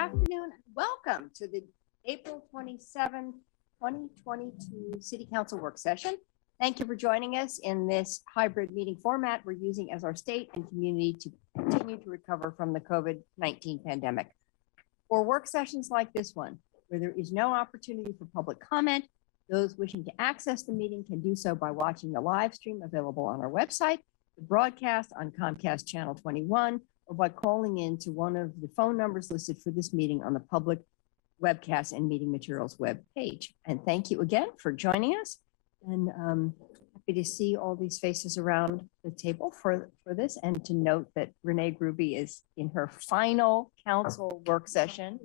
afternoon. Welcome to the April 27, 2022 City Council work session. Thank you for joining us in this hybrid meeting format we're using as our state and community to continue to recover from the COVID-19 pandemic. For work sessions like this one, where there is no opportunity for public comment, those wishing to access the meeting can do so by watching the live stream available on our website, the broadcast on Comcast Channel 21, or by calling in to one of the phone numbers listed for this meeting on the public webcast and meeting materials web page. And thank you again for joining us. And happy to see all these faces around the table for this, and to note that Renee Gruby is in her final council work session.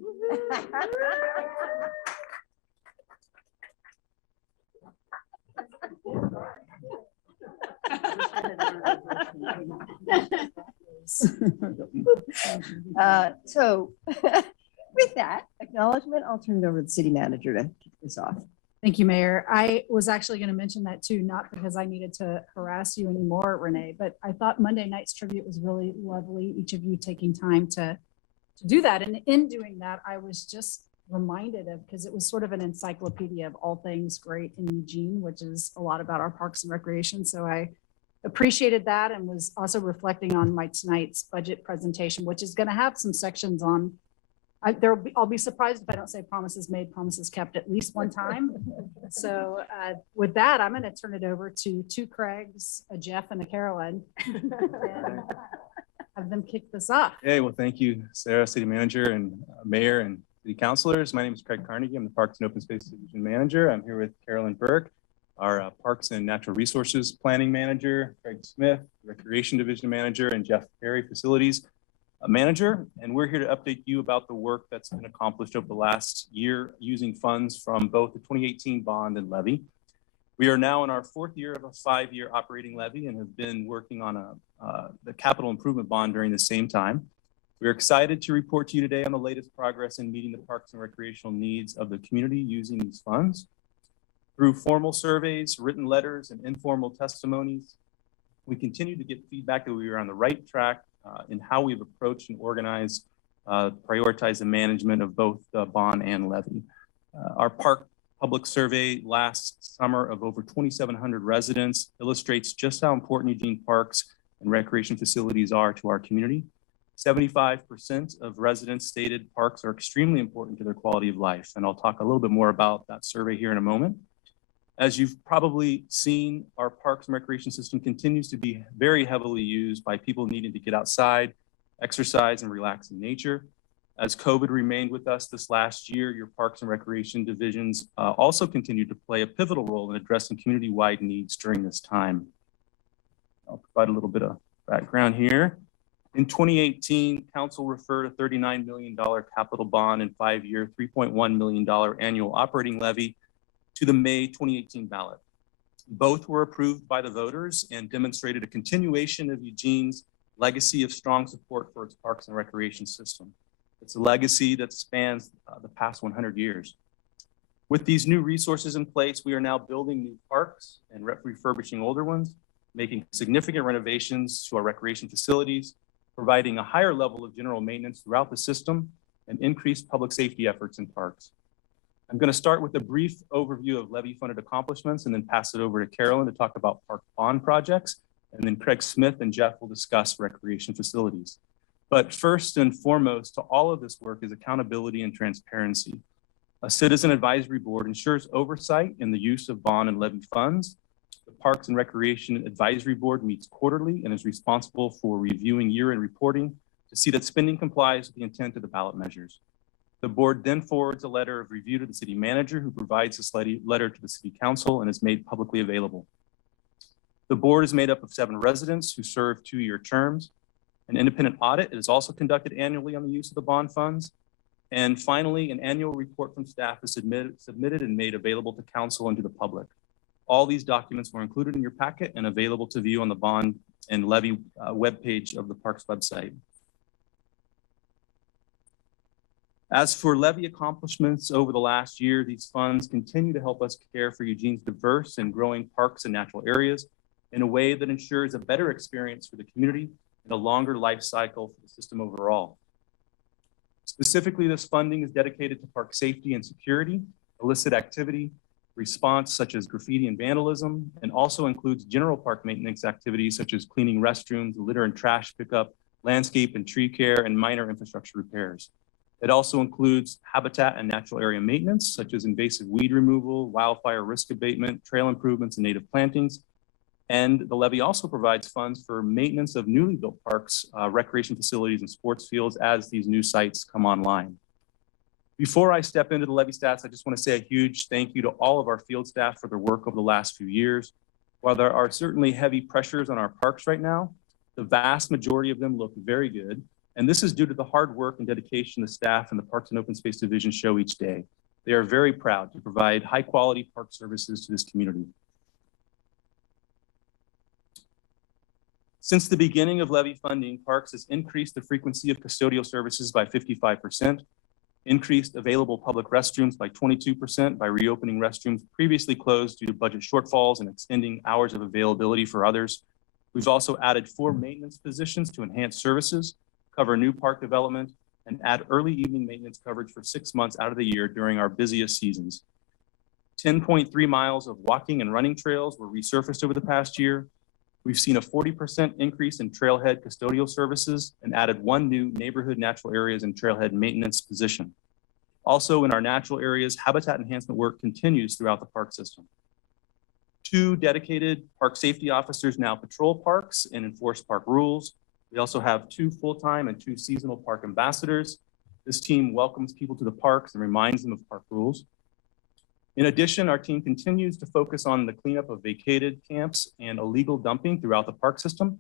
So with that acknowledgement, I'll turn it over to the city manager to kick this off. Thank you, Mayor. I was actually going to mention that too, not because I needed to harass you anymore, Renee, but I thought Monday night's tribute was really lovely. Each of you taking time to do that. And in doing that, I was just reminded of, because it was sort of an encyclopedia of all things great in Eugene, which is a lot about our parks and recreation. So I appreciated that, and was also reflecting on my tonight's budget presentation, which is going to have some sections on, I'll be surprised if I don't say promises made, promises kept at least one time. So with that, I'm going to turn it over to two Craigs, a Jeff and a Carolyn, and have them kick this off. Hey, well, thank you, Sarah, city manager and mayor and city councilors. My name is Craig Carnegie. I'm the Parks and Open Space Division manager. I'm here with Carolyn Burke, our Parks and Natural Resources Planning Manager, Craig Smith, Recreation Division Manager, and Jeff Perry, Facilities Manager. And we're here to update you about the work that's been accomplished over the last year using funds from both the 2018 bond and levy. We are now in our fourth year of a 5-year operating levy and have been working on the capital improvement bond during the same time. We're excited to report to you today on the latest progress in meeting the parks and recreational needs of the community using these funds. Through formal surveys, written letters, and informal testimonies, we continue to get feedback that we are on the right track in how we've approached and organized, prioritized the management of both the bond and levy. Our park public survey last summer of over 2,700 residents illustrates just how important Eugene parks and recreation facilities are to our community. 75% of residents stated parks are extremely important to their quality of life. And I'll talk a little bit more about that survey here in a moment. As you've probably seen, our parks and recreation system continues to be very heavily used by people needing to get outside, exercise, and relax in nature. As COVID remained with us this last year, your parks and recreation divisions also continue to play a pivotal role in addressing community-wide needs during this time. I'll provide a little bit of background here. In 2018, council referred a $39 million capital bond and 5-year $3.1 million annual operating levy to the May 2018 ballot. Both were approved by the voters and demonstrated a continuation of Eugene's legacy of strong support for its parks and recreation system. It's a legacy that spans the past 100 years. With these new resources in place, we are now building new parks and refurbishing older ones, making significant renovations to our recreation facilities, providing a higher level of general maintenance throughout the system, and increased public safety efforts in parks. I'm going to start with a brief overview of levy-funded accomplishments and then pass it over to Carolyn to talk about park bond projects, and then Craig Smith and Jeff will discuss recreation facilities. But first and foremost to all of this work is accountability and transparency. A citizen advisory board ensures oversight in the use of bond and levy funds. The Parks and Recreation Advisory Board meets quarterly and is responsible for reviewing year-end reporting to see that spending complies with the intent of the ballot measures. The board then forwards a letter of review to the city manager, who provides this letter to the city council and is made publicly available. The board is made up of 7 residents who serve 2-year terms. An independent audit is also conducted annually on the use of the bond funds. And finally, an annual report from staff is submitted and made available to council and to the public. All these documents were included in your packet and available to view on the bond and levy webpage of the parks website. As for levy accomplishments over the last year, these funds continue to help us care for Eugene's diverse and growing parks and natural areas in a way that ensures a better experience for the community and a longer life cycle for the system overall. Specifically, this funding is dedicated to park safety and security, illicit activity, response such as graffiti and vandalism, and also includes general park maintenance activities such as cleaning restrooms, litter and trash pickup, landscape and tree care, and minor infrastructure repairs. It also includes habitat and natural area maintenance, such as invasive weed removal, wildfire risk abatement, trail improvements, and native plantings. And the levy also provides funds for maintenance of newly built parks, recreation facilities, and sports fields as these new sites come online. Before I step into the levy stats, I just want to say a huge thank you to all of our field staff for their work over the last few years. While there are certainly heavy pressures on our parks right now, the vast majority of them look very good. And this is due to the hard work and dedication the staff and the Parks and Open Space Division show each day. They are very proud to provide high quality park services to this community. Since the beginning of levy funding, Parks has increased the frequency of custodial services by 55%, increased available public restrooms by 22% by reopening restrooms previously closed due to budget shortfalls and extending hours of availability for others. We've also added 4 maintenance positions to enhance services, cover new park development, and add early evening maintenance coverage for 6 months out of the year during our busiest seasons. 10.3 miles of walking and running trails were resurfaced over the past year. We've seen a 40% increase in trailhead custodial services and added 1 new neighborhood natural areas and trailhead maintenance position. Also in our natural areas, habitat enhancement work continues throughout the park system. 2 dedicated park safety officers now patrol parks and enforce park rules. We also have 2 full-time and 2 seasonal park ambassadors. This team welcomes people to the parks and reminds them of park rules. In addition, our team continues to focus on the cleanup of vacated camps and illegal dumping throughout the park system.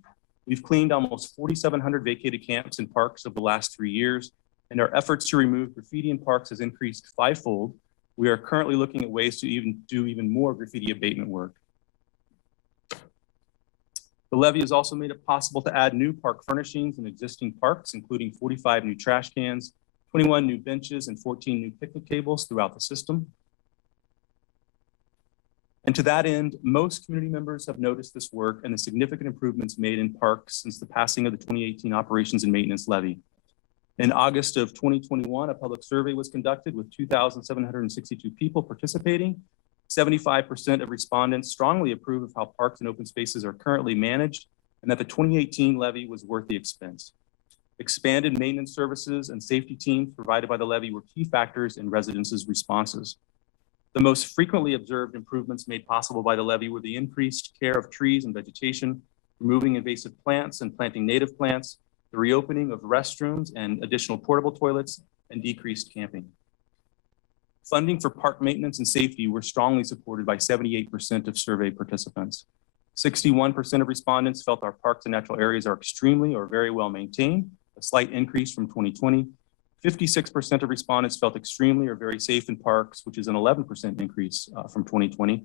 We've cleaned almost 4,700 vacated camps and parks over the last 3 years, and our efforts to remove graffiti in parks has increased 5-fold. We are currently looking at ways to do even more graffiti abatement work. The levy has also made it possible to add new park furnishings in existing parks, including 45 new trash cans, 21 new benches, and 14 new picnic tables throughout the system. And to that end, most community members have noticed this work and the significant improvements made in parks since the passing of the 2018 Operations and Maintenance Levy. In August of 2021, a public survey was conducted with 2,762 people participating. 75% of respondents strongly approve of how parks and open spaces are currently managed and that the 2018 levy was worth the expense. Expanded maintenance services and safety teams provided by the levy were key factors in residents' responses. The most frequently observed improvements made possible by the levy were the increased care of trees and vegetation, removing invasive plants and planting native plants, the reopening of restrooms and additional portable toilets, and decreased camping. Funding for park maintenance and safety were strongly supported by 78% of survey participants. 61% of respondents felt our parks and natural areas are extremely or very well maintained, a slight increase from 2020. 56% of respondents felt extremely or very safe in parks, which is an 11% increase from 2020.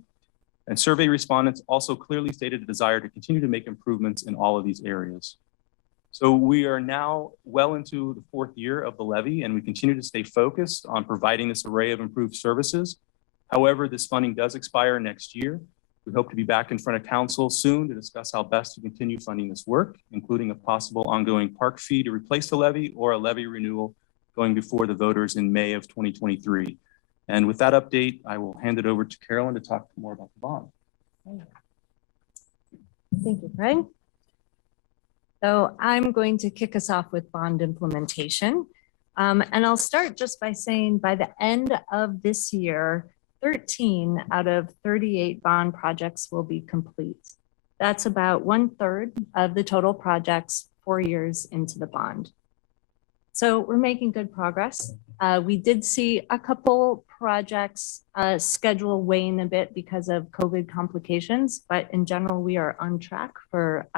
And survey respondents also clearly stated a desire to continue to make improvements in all of these areas. So we are now well into the 4th year of the levy, and we continue to stay focused on providing this array of improved services. However, this funding does expire next year. We hope to be back in front of council soon to discuss how best to continue funding this work, including a possible ongoing park fee to replace the levy or a levy renewal going before the voters in May of 2023. And with that update, I will hand it over to Carolyn to talk more about the bond. Thank you, Craig. So I'm going to kick us off with bond implementation. And I'll start just by saying by the end of this year, 13 out of 38 bond projects will be complete. That's about 1/3 of the total projects 4 years into the bond. So we're making good progress. We did see a couple projects schedule wane a bit because of COVID complications, but in general, we are on track for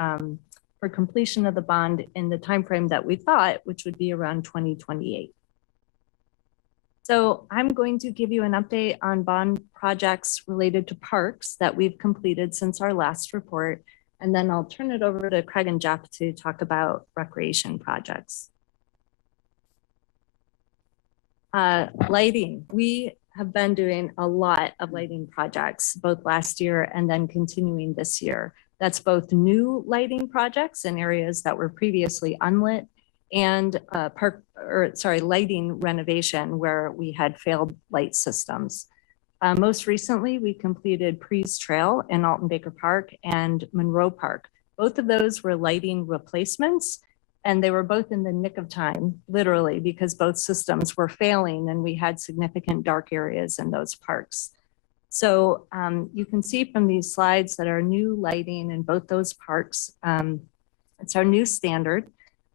completion of the bond in the timeframe that we thought, which would be around 2028. So I'm going to give you an update on bond projects related to parks that we've completed since our last report, and then I'll turn it over to Craig and Jeff to talk about recreation projects. Lighting. We have been doing a lot of lighting projects, both last year and then continuing this year. That's both new lighting projects in areas that were previously unlit and lighting renovation where we had failed light systems. Most recently, we completed Prees Trail in Alton Baker Park and Monroe Park. Both of those were lighting replacements, and they were both in the nick of time, literally, because both systems were failing and we had significant dark areas in those parks. So you can see from these slides that our new lighting in both those parks, it's our new standard.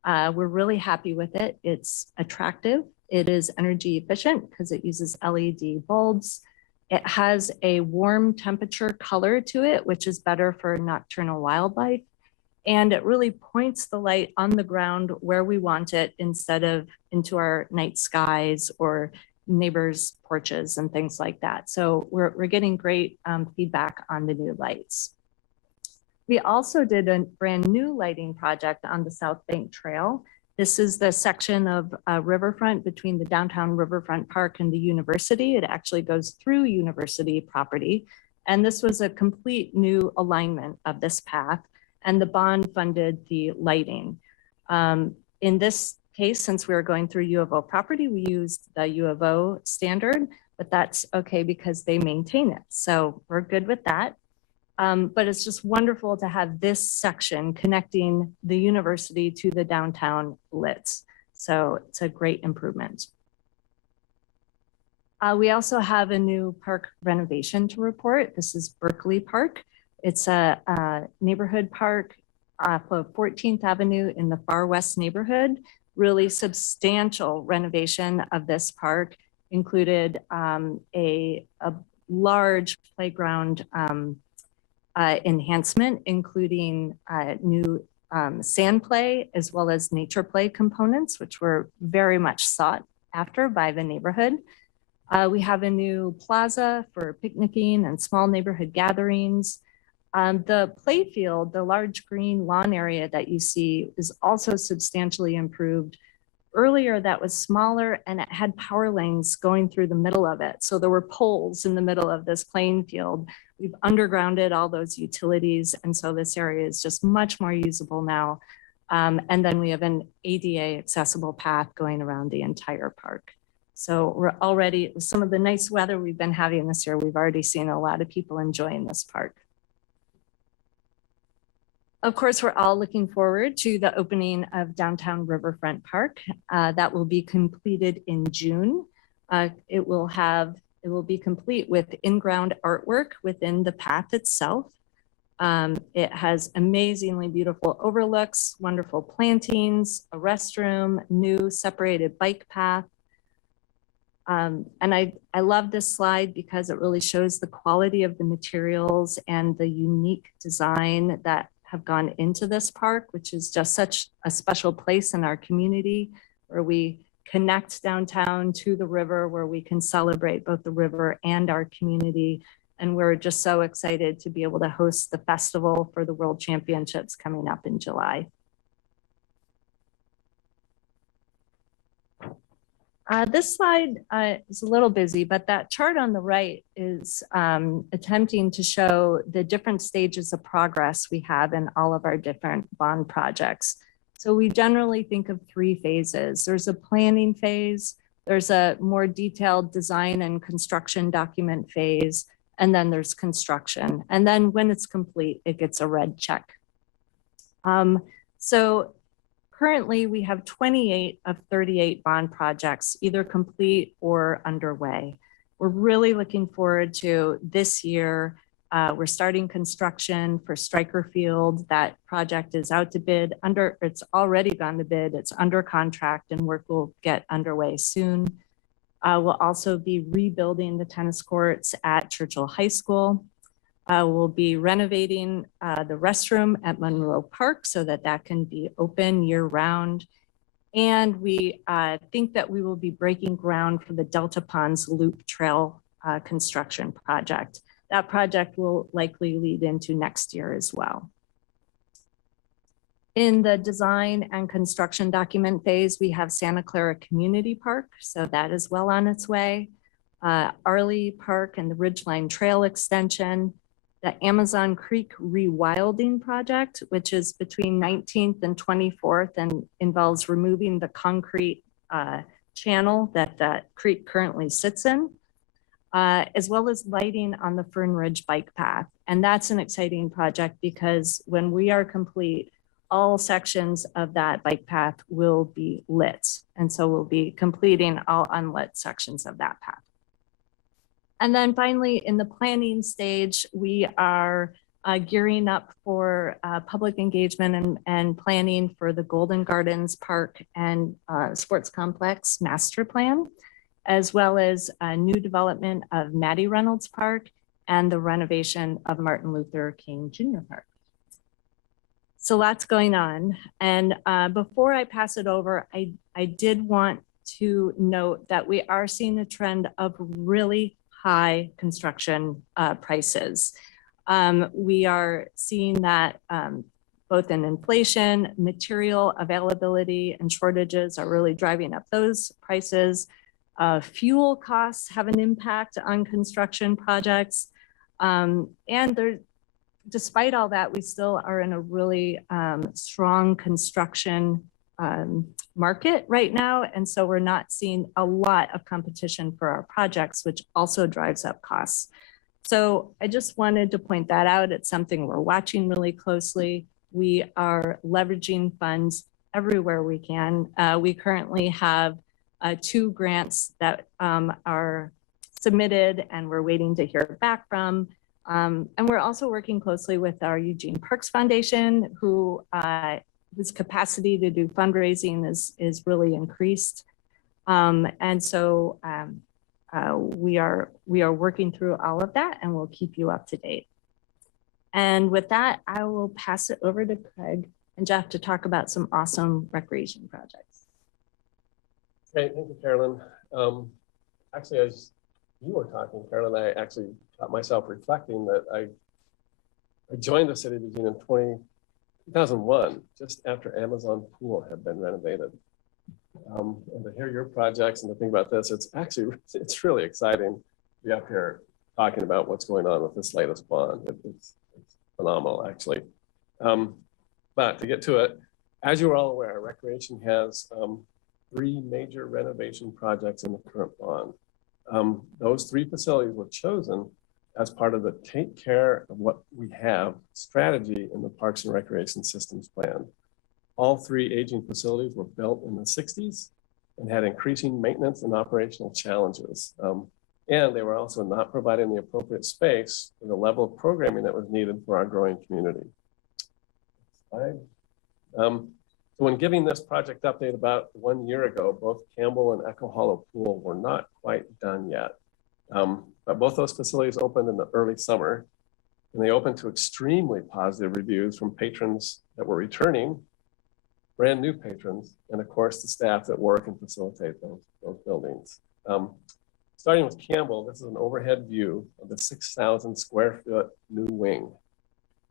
We're really happy with it. It's attractive. It is energy efficient because it uses LED bulbs. It has a warm temperature color to it, which is better for nocturnal wildlife. And it really points the light on the ground where we want it instead of into our night skies or neighbors' porches and things like that. So we're getting great feedback on the new lights. We also did a brand new lighting project on the South Bank Trail. This is the section of Riverfront between the downtown Riverfront Park and the university. It actually goes through university property. And this was a complete new alignment of this path, and the bond funded the lighting. In this case, since we were going through U of O property, we used the U of O standard, but that's okay because they maintain it. So we're good with that. But it's just wonderful to have this section connecting the university to the downtown lit. So it's a great improvement. We also have a new park renovation to report. This is Berkeley Park. It's a neighborhood park off of 14th Avenue in the far west neighborhood. Really substantial renovation of this park included a large playground enhancement, including new sand play as well as nature play components, which were very much sought after by the neighborhood. We have a new plaza for picnicking and small neighborhood gatherings. The play field, the large green lawn area that you see, is also substantially improved. Earlier, that was smaller and it had power lanes going through the middle of it. So there were poles in the middle of this playing field. We've undergrounded all those utilities. And so this area is just much more usable now. And then we have an ADA accessible path going around the entire park. So we're already, with some of the nice weather we've been having this year, we've already seen a lot of people enjoying this park. Of course, we're all looking forward to the opening of downtown Riverfront Park. That will be completed in June. It will be complete with in-ground artwork within the path itself. It has amazingly beautiful overlooks, wonderful plantings, a restroom, new separated bike path. And I love this slide because it really shows the quality of the materials and the unique design that have gone into this park, which is just such a special place in our community where we connect downtown to the river, where we can celebrate both the river and our community. And we're just so excited to be able to host the festival for the World Championships coming up in July. This slide is a little busy, but that chart on the right is attempting to show the different stages of progress we have in all of our different bond projects. So we generally think of 3 phases. There's a planning phase, there's a more detailed design and construction document phase, and then there's construction. And then when it's complete, it gets a red check. So currently, we have 28 of 38 bond projects, either complete or underway. We're really looking forward to this year. We're starting construction for Stryker Field. That project is out to bid. It's already gone to bid. It's under contract and work will get underway soon. We'll also be rebuilding the tennis courts at Churchill High School. We'll be renovating the restroom at Monroe Park so that that can be open year round. And we think that we will be breaking ground for the Delta Ponds Loop Trail construction project. That project will likely lead into next year as well. In the design and construction document phase, we have Santa Clara Community Park. So that is well on its way. Arley Park and the Ridgeline Trail extension. the Amazon Creek Rewilding Project, which is between 19th and 24th and involves removing the concrete channel that creek currently sits in, as well as lighting on the Fern Ridge bike path. And that's an exciting project because when we are complete, all sections of that bike path will be lit. And so we'll be completing all unlit sections of that path. And then finally, in the planning stage, we are gearing up for public engagement and planning for the Golden Gardens Park and Sports Complex Master Plan, as well as a new development of Maddie Reynolds Park and the renovation of Martin Luther King Jr. Park. So lots going on. And before I pass it over, I did want to note that we are seeing a trend of really high construction prices. We are seeing that both in inflation, material availability and shortages are really driving up those prices. Fuel costs have an impact on construction projects. And despite all that, we still are in a really strong construction market right now. And so we're not seeing a lot of competition for our projects, which also drives up costs. So I just wanted to point that out. It's something we're watching really closely. We are leveraging funds everywhere we can. We currently have 2 grants that are submitted and we're waiting to hear back from. And we're also working closely with our Eugene Parks Foundation, whose capacity to do fundraising is really increased. And so we are working through all of that and we'll keep you up to date. And with that, I will pass it over to Craig and Jeff to talk about some awesome recreation projects. Great, thank you, Carolyn. Actually, as you were talking, Carolyn, I actually got myself reflecting that I joined the city of Eugene in 2001, just after Amazon Pool had been renovated. And to hear your projects and to think about this, it's really exciting to be up here talking about what's going on with this latest bond. It's phenomenal, actually. But to get to it, as you are all aware, Recreation has 3 major renovation projects in the current bond. Those 3 facilities were chosen as part of the take care of what we have strategy in the Parks and Recreation Systems Plan. All 3 aging facilities were built in the 60s and had increasing maintenance and operational challenges. And they were also not providing the appropriate space for the level of programming that was needed for our growing community. So when giving this project update about 1 year ago, both Campbell and Echo Hollow Pool were not quite done yet. But both those facilities opened in the early summer, and they opened to extremely positive reviews from patrons that were returning, brand new patrons, and of course the staff that work and facilitate those buildings. Starting with Campbell, this is an overhead view of the 6,000 square foot new wing.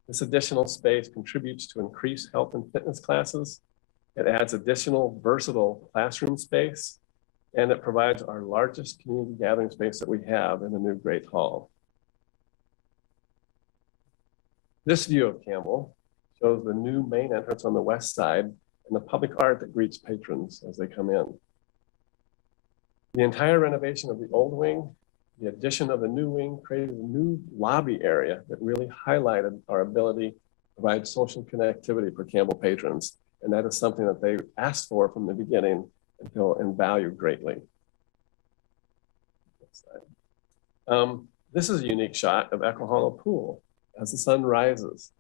This additional space contributes to increased health and fitness classes. It adds additional versatile classroom space, and it provides our largest community gathering space that we have in the new Great Hall. This view of Campbell shows the new main entrance on the west side and the public art that greets patrons as they come in. The entire renovation of the old wing, the addition of the new wing created a new lobby area that really highlighted our ability to provide social connectivity for Campbell patrons. And that is something that they asked for from the beginning and value greatly. This is a unique shot of Echo Hollow Pool as the sun rises.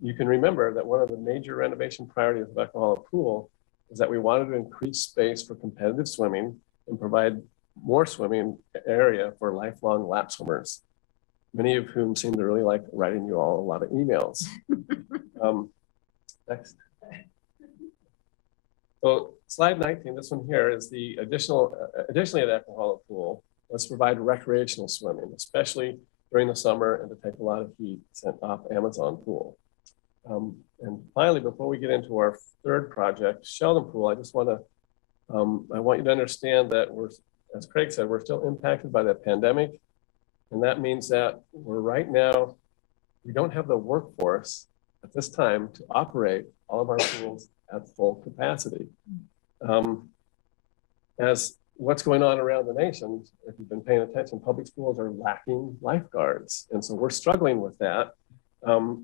You can remember that one of the major renovation priorities of Echo Hollow Pool is that we wanted to increase space for competitive swimming and provide more swimming area for lifelong lap swimmers, many of whom seem to really like writing you all a lot of emails. Next. So slide 19, this one here is the additionally at Echo Hollow Pool, let's provide recreational swimming, especially during the summer and to take a lot of heat sent off Amazon Pool. And finally, before we get into our 3rd project, Sheldon Pool, I just want to, I want you to understand that as Craig said, we're still impacted by the pandemic. And that means that we're right now, we don't have the workforce at this time to operate all of our pools at full capacity. As what's going on around the nation, if you've been paying attention, public schools are lacking lifeguards. And so we're struggling with that.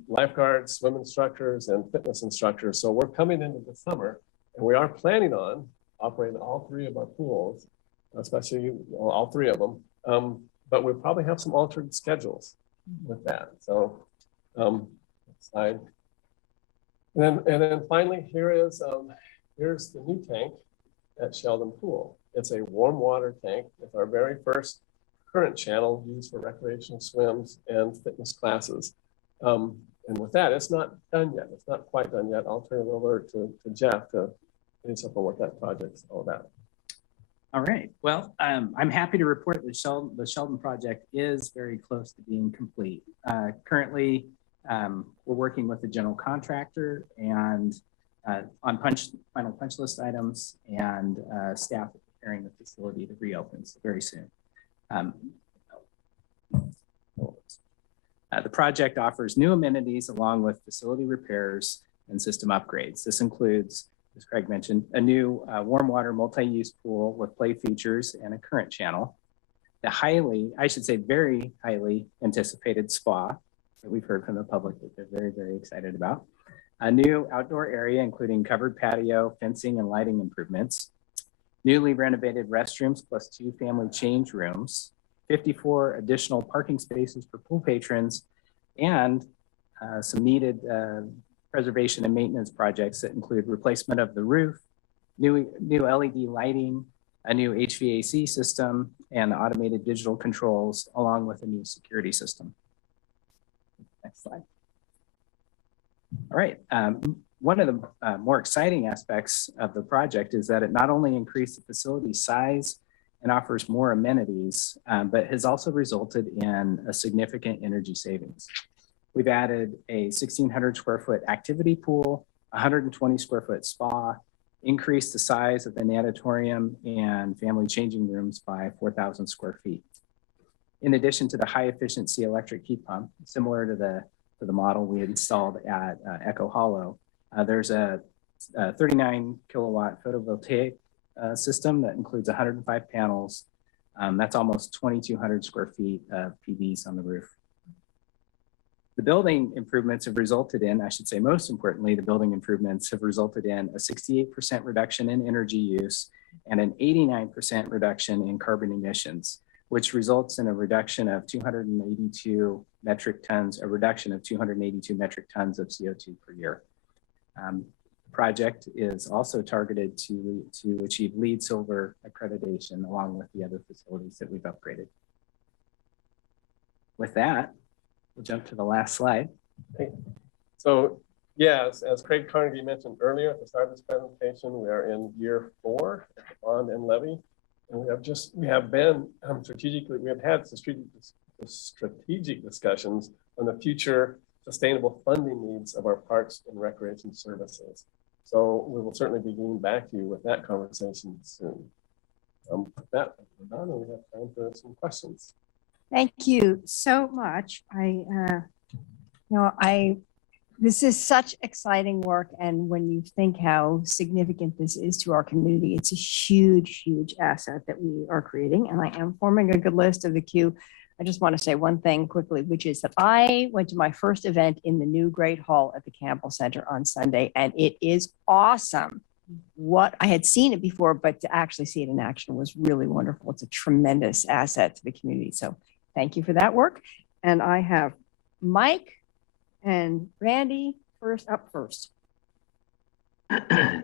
Lifeguards, swim instructors, and fitness instructors. So we're coming into the summer and we are planning on operating all three of our pools, especially all three of them. But we'll probably have some altered schedules with that. So slide. And then finally, here's the new tank at Sheldon Pool. It's a warm water tank. It's our very first current channel used for recreational swims and fitness classes. And with that, it's not done yet. It's not quite done yet. I'll turn it over to Jeff to finish up on what that project's all about. All right. Well, I'm happy to report that the Sheldon project is very close to being complete. Currently, we're working with the general contractor and on final punch list items, and staff preparing the facility to reopen very soon. The project offers new amenities along with facility repairs and system upgrades. This includes, as Craig mentioned, a new warm water multi-use pool with play features and a current channel. The very highly anticipated spa that we've heard from the public that they're very, very excited about. A new outdoor area, including covered patio, fencing, and lighting improvements. Newly renovated restrooms plus 2 family change rooms. 54 additional parking spaces for pool patrons, and some needed preservation and maintenance projects that include replacement of the roof, new LED lighting, a new HVAC system, and automated digital controls, along with a new security system. Next slide. All right. One of the more exciting aspects of the project is that it not only increased the facility size and offers more amenities, but has also resulted in a significant energy savings. We've added a 1,600 square foot activity pool, 120 square foot spa, increased the size of the natatorium and family changing rooms by 4,000 square feet. In addition to the high efficiency electric heat pump, similar to the model we had installed at Echo Hollow, there's a 39 kilowatt photovoltaic system that includes 105 panels. That's almost 2,200 square feet of PVs on the roof. The building improvements have resulted in, I should say most importantly, the building improvements have resulted in a 68% reduction in energy use and an 89% reduction in carbon emissions, which results in a reduction of 282 metric tons, a reduction of 282 metric tons of CO2 per year. Project is also targeted to achieve LEED Silver accreditation along with the other facilities that we've upgraded. With that, we'll jump to the last slide. Okay. So yes, as Craig Carnegie mentioned earlier at the start of this presentation, we are in year 4 at the bond and levy. And we have had strategic discussions on the future sustainable funding needs of our parks and recreation services. So we will certainly be getting back to you with that conversation soon. With that, we're done and we have time for some questions. Thank you so much. This is such exciting work. And when you think how significant this is to our community, it's a huge, huge asset that we are creating. And I am forming a good list of the queue. I just want to say one thing quickly, which is that I went to my first event in the new Great Hall at the Campbell Center on Sunday, and it is awesome. What I had seen it before, but to actually see it in action was really wonderful. It's a tremendous asset to the community. So thank you for that work. And I have Mike and Randy up first.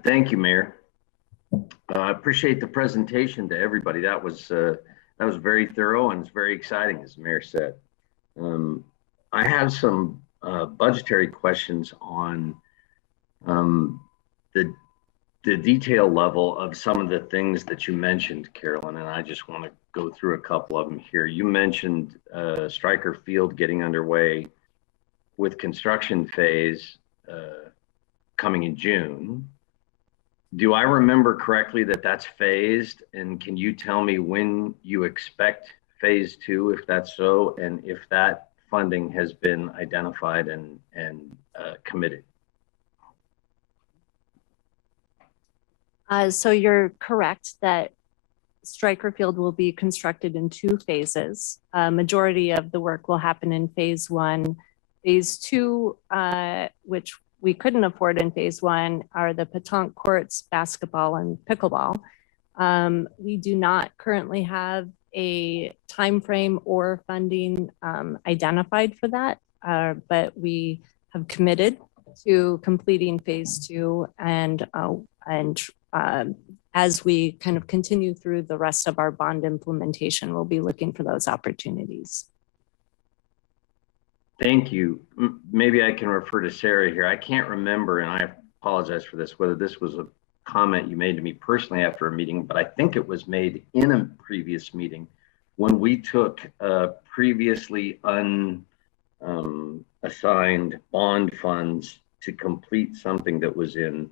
Thank you, Mayor. I appreciate the presentation to everybody. That was very thorough and it's very exciting, as the Mayor said. I have some budgetary questions on the detail level of some of the things that you mentioned, Carolyn, and I just want to go through a couple of them here. You mentioned Stryker Field getting underway with construction phase coming in June. Do I remember correctly that that's phased? And can you tell me when you expect phase two, if that's so, and if that funding has been identified and committed? So you're correct that Stryker Field will be constructed in 2 phases. Majority of the work will happen in phase 1. Phase 2, which we couldn't afford in phase 1, are the petanque courts, basketball, and pickleball. We do not currently have a time frame or funding identified for that, but we have committed to completing phase 2, and as we kind of continue through the rest of our bond implementation, we'll be looking for those opportunities. Thank you. Maybe I can refer to Sarah here. I can't remember, and I apologize for this, whether this was a comment you made to me personally after a meeting, but I think it was made in a previous meeting when we took previously unassigned bond funds to complete something that was in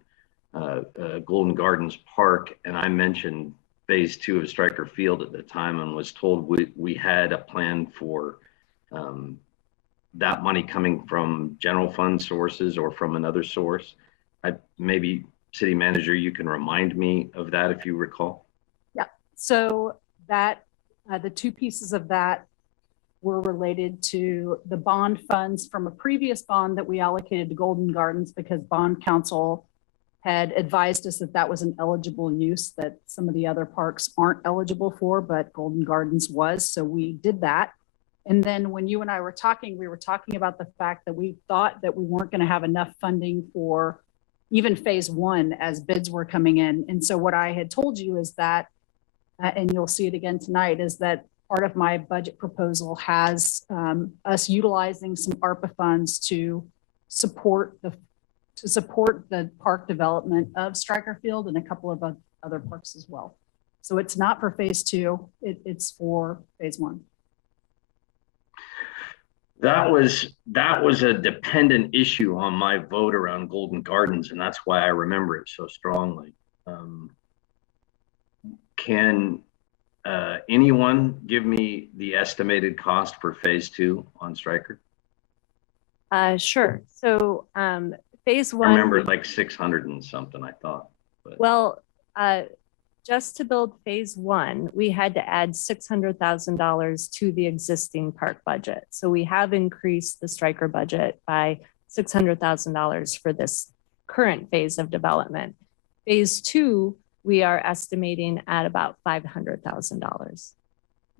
Golden Gardens Park, and I mentioned phase 2 of Stryker Field at the time and was told we had a plan for that money coming from general fund sources or from another source. Maybe City Manager, you can remind me of that if you recall. Yeah, so that the 2 pieces of that were related to the bond funds from a previous bond that we allocated to Golden Gardens because bond council had advised us that that was an eligible use that some of the other parks aren't eligible for, but Golden Gardens was, so we did that. And then when you and I were talking, we were talking about the fact that we thought that we weren't going to have enough funding for even phase 1 as bids were coming in. And so what I had told you is that, and you'll see it again tonight, is that part of my budget proposal has us utilizing some ARPA funds to support the park development of Stryker Field and a couple of other parks as well. So it's not for phase 2, it's for phase 1. That was a dependent issue on my vote around Golden Gardens, and that's why I remember it so strongly. Can anyone give me the estimated cost for phase 2 on Stryker? Sure. So phase 1. I remember like 600 and something, I thought. But. Well, just to build phase 1, we had to add $600,000 to the existing park budget. So we have increased the Stryker budget by $600,000 for this current phase of development. Phase 2, we are estimating at about $500,000.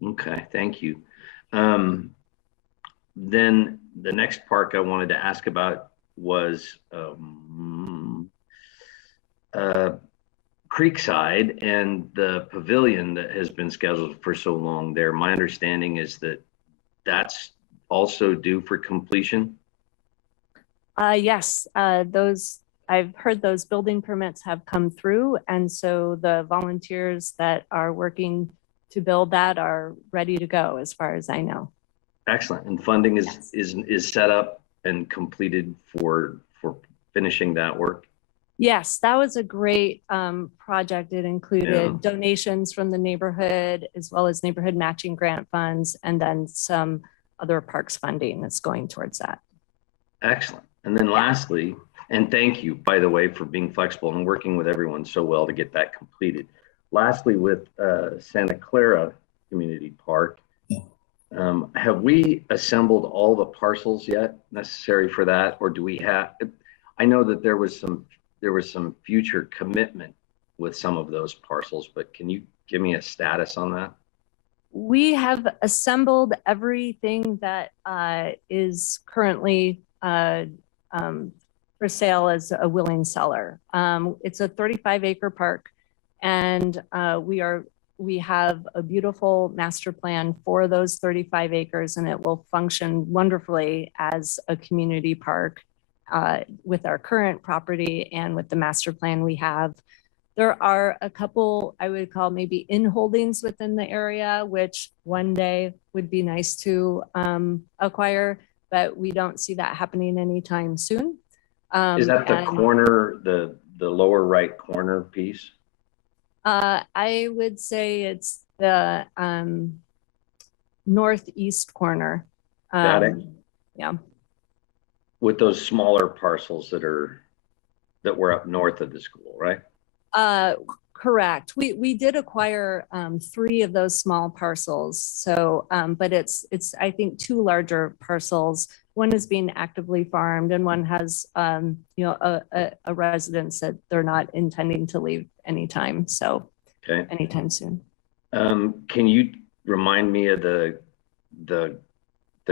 Okay, thank you. Then the next park I wanted to ask about was Creekside and the pavilion that has been scheduled for so long there. My understanding is that that's also due for completion. Yes, I've heard those building permits have come through, and so the volunteers that are working to build that are ready to go, as far as I know. Excellent. And funding is set up and completed for finishing that work. Yes, that was a great project. It included donations from the neighborhood as well as neighborhood matching grant funds, and then some other parks funding that's going towards that. Excellent. And then lastly, and thank you, by the way, for being flexible and working with everyone so well to get that completed. Lastly, with Santa Clara Community Park, have we assembled all the parcels yet necessary for that, or do we have? I know that there was some future commitment with some of those parcels, but can you give me a status on that? We have assembled everything that is currently for sale as a willing seller. It's a 35-acre park, and we have a beautiful master plan for those 35 acres, and it will function wonderfully as a community park with our current property and with the master plan we have. There are a couple, I would call maybe in holdings within the area, which one day would be nice to acquire, but we don't see that happening anytime soon. Is that the corner, the lower right corner piece? I would say it's the northeast corner. Got it. Yeah. With those smaller parcels that were up north of the school, right? Correct. We did acquire 3 of those small parcels. So, but it's I think 2 larger parcels. One is being actively farmed, and one has a residence that they're not intending to leave anytime. So, Okay. anytime soon. Can you remind me of the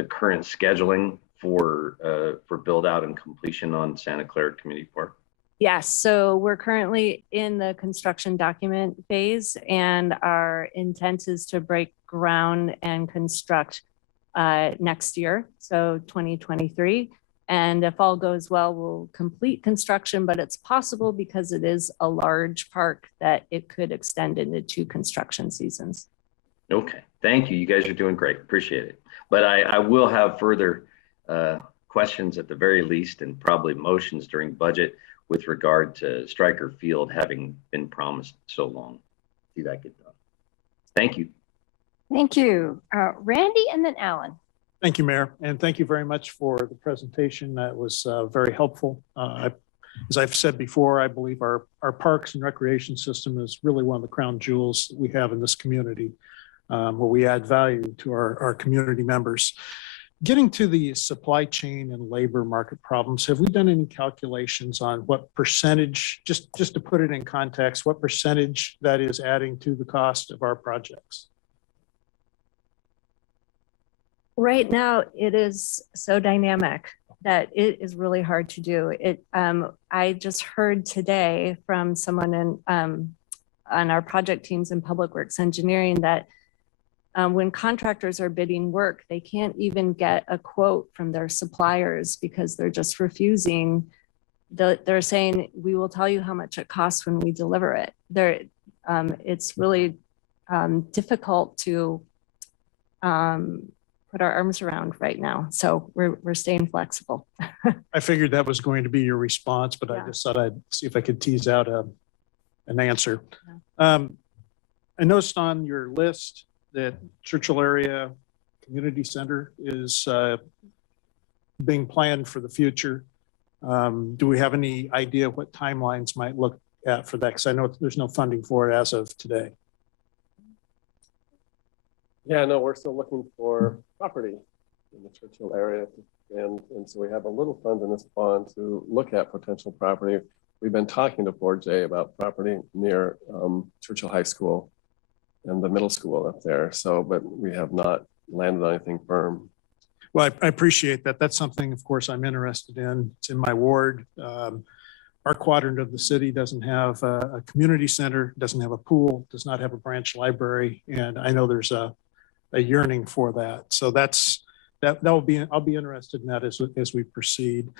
current scheduling for build out and completion on Santa Clara Community Park? Yes, so we're currently in the construction document phase, and our intent is to break ground and construct next year, so 2023. And if all goes well, we'll complete construction, but it's possible because it is a large park that it could extend into 2 construction seasons. Okay, thank you. You guys are doing great. Appreciate it. But I will have further questions at the very least, and probably motions during budget with regard to Stryker Field having been promised so long. See that get done. Thank you. Thank you. Randy and then Alan. Thank you, Mayor, and thank you very much for the presentation. That was very helpful. As I've said before, I believe our parks and recreation system is really one of the crown jewels we have in this community, where we add value to our community members. Getting to the supply chain and labor market problems, have we done any calculations on what percentage, just to put it in context, what percentage that is adding to the cost of our projects? Right now, it is so dynamic that it is really hard to do. I just heard today from someone on our project teams in Public Works Engineering that when contractors are bidding work, they can't even get a quote from their suppliers because they're just refusing. They're saying, we will tell you how much it costs when we deliver it. It's really difficult to put our arms around right now. So we're staying flexible. I figured that was going to be your response, but Yeah. I just thought I'd see if I could tease out an answer. Yeah. I noticed on your list that Churchill Area Community Center is being planned for the future. Do we have any idea what timelines might look at for that? Because I know there's no funding for it as of today. Yeah, no, we're still looking for property in the Churchill area. And so we have a little fund in this bond to look at potential property. We've been talking to 4J about property near Churchill High School and the middle school up there. So, but we have not landed on anything firm. Well, I appreciate that. That's something, of course, I'm interested in. It's in my ward. Our quadrant of the city doesn't have a community center, doesn't have a pool, does not have a branch library. And I know there's a yearning for that. So I'll be interested in that as we proceed.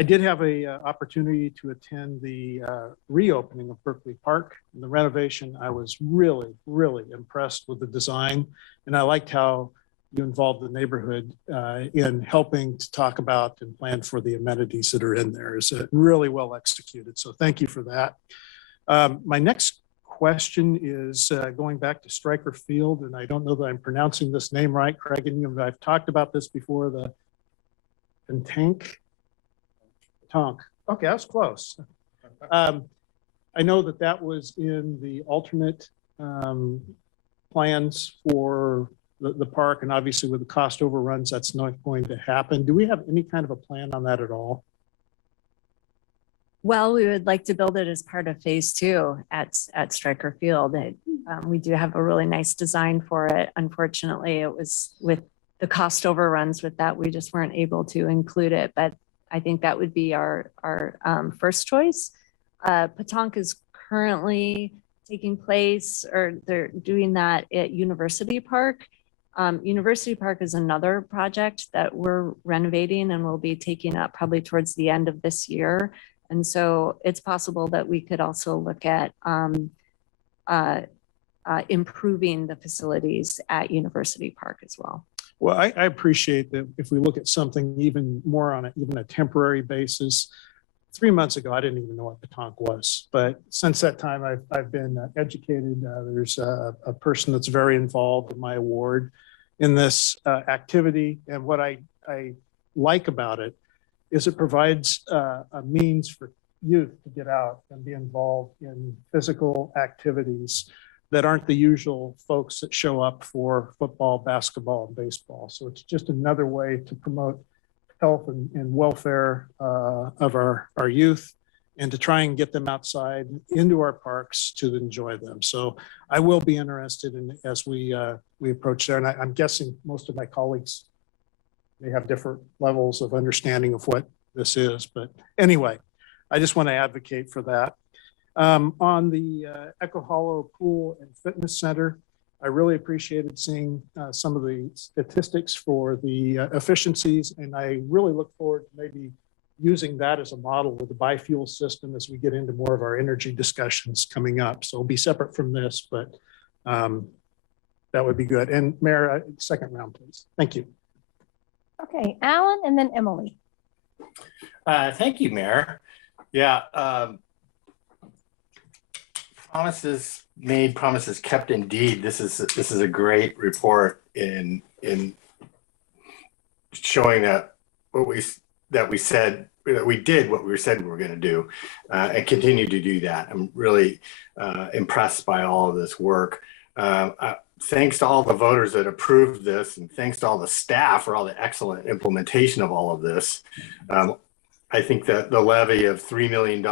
I did have a opportunity to attend the reopening of Berkeley Park and the renovation. I was really, really impressed with the design, and I liked how you involved the neighborhood in helping to talk about and plan for the amenities that are in there. It's really well executed. So thank you for that. My next question is going back to Stryker Field, and I don't know that I'm pronouncing this name right, Craig, and you and I've talked about this before, the Tonk. Okay, that was close. I know that was in the alternate plans for the park, and obviously with the cost overruns, that's not going to happen. Do we have any kind of a plan on that at all? Well, we would like to build it as part of phase 2 at Stryker Field. We do have a really nice design for it. Unfortunately, it was with the cost overruns with that, we just weren't able to include it, but I think that would be our first choice. Petanque is currently taking place, or they're doing that at University Park. University Park is another project that we're renovating and will be taking up probably towards the end of this year. And so it's possible that we could also look at improving the facilities at University Park as well. Well, I appreciate that if we look at something even more on even a temporary basis, 3 months ago, I didn't even know what petanque was. But since that time, I've been educated. There's a person that's very involved in my ward in this activity. And what I like about it is it provides a means for youth to get out and be involved in physical activities that aren't the usual folks that show up for football, basketball, and baseball. So it's just another way to promote health and welfare of our youth, and to try and get them outside into our parks to enjoy them. So I will be interested in as we approach there. And I'm guessing most of my colleagues may have different levels of understanding of what this is. But anyway, I just want to advocate for that. On the Echo Hollow Pool and Fitness Center, I really appreciated seeing some of the statistics for the efficiencies, and I really look forward to maybe using that as a model with the biofuel system as we get into more of our energy discussions coming up. So it'll be separate from this, but that would be good. And Mayor, second round, please. Thank you. Okay, Alan and then Emily. Thank you, Mayor. Yeah, promises made, promises kept. Indeed, this is a great report in showing that we said that we did what we said we were going to do, and continue to do that. I'm really impressed by all of this work. Thanks to all the voters that approved this, and thanks to all the staff for all the excellent implementation of all of this. I think that the levy of $3 million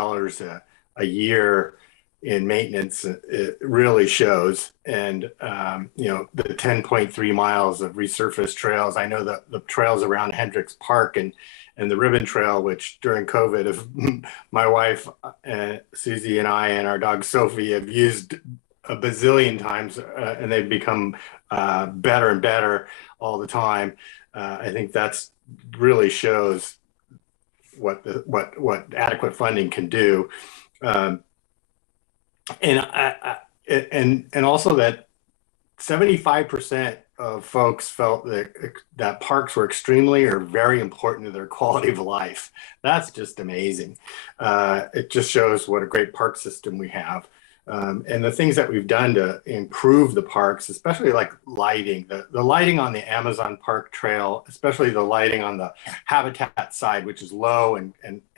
a year in maintenance, it really shows. And you know, the 10.3 miles of resurfaced trails. I know that the trails around Hendricks Park and the Ribbon Trail, which during COVID, my wife Susie and I and our dog Sophie have used a bazillion times, and they've become better and better all the time. I think that's really shows what adequate funding can do. And also that 75% of folks felt that parks were extremely or very important to their quality of life. That's just amazing. It just shows what a great park system we have. And the things that we've done to improve the parks, especially like lighting, the lighting on the Amazon Park Trail, especially the lighting on the habitat side, which is low and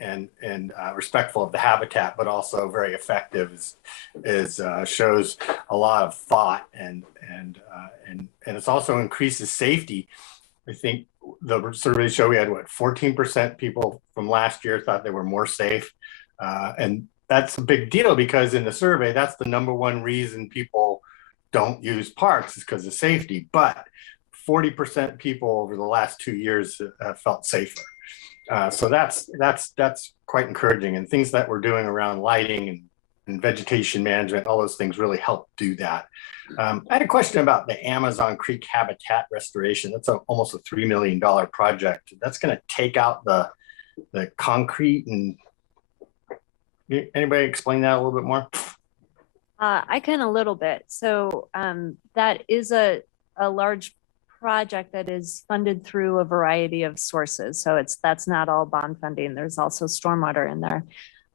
respectful of the habitat, but also very effective, shows a lot of thought, and it's also increases safety. I think the surveys show we had 14% people from last year thought they were more safe, and that's a big deal because in the survey, that's the #1 reason people don't use parks is because of safety. But 40% people over the last 2 years have felt safer. So that's quite encouraging. And things that we're doing around lighting and vegetation management, all those things really help do that. I had a question about the Amazon Creek habitat restoration. That's almost a $3 million project. That's going to take out the concrete. And anybody explain that a little bit more? I can a little bit. So that is a large project that is funded through a variety of sources. So that's not all bond funding. There's also stormwater in there.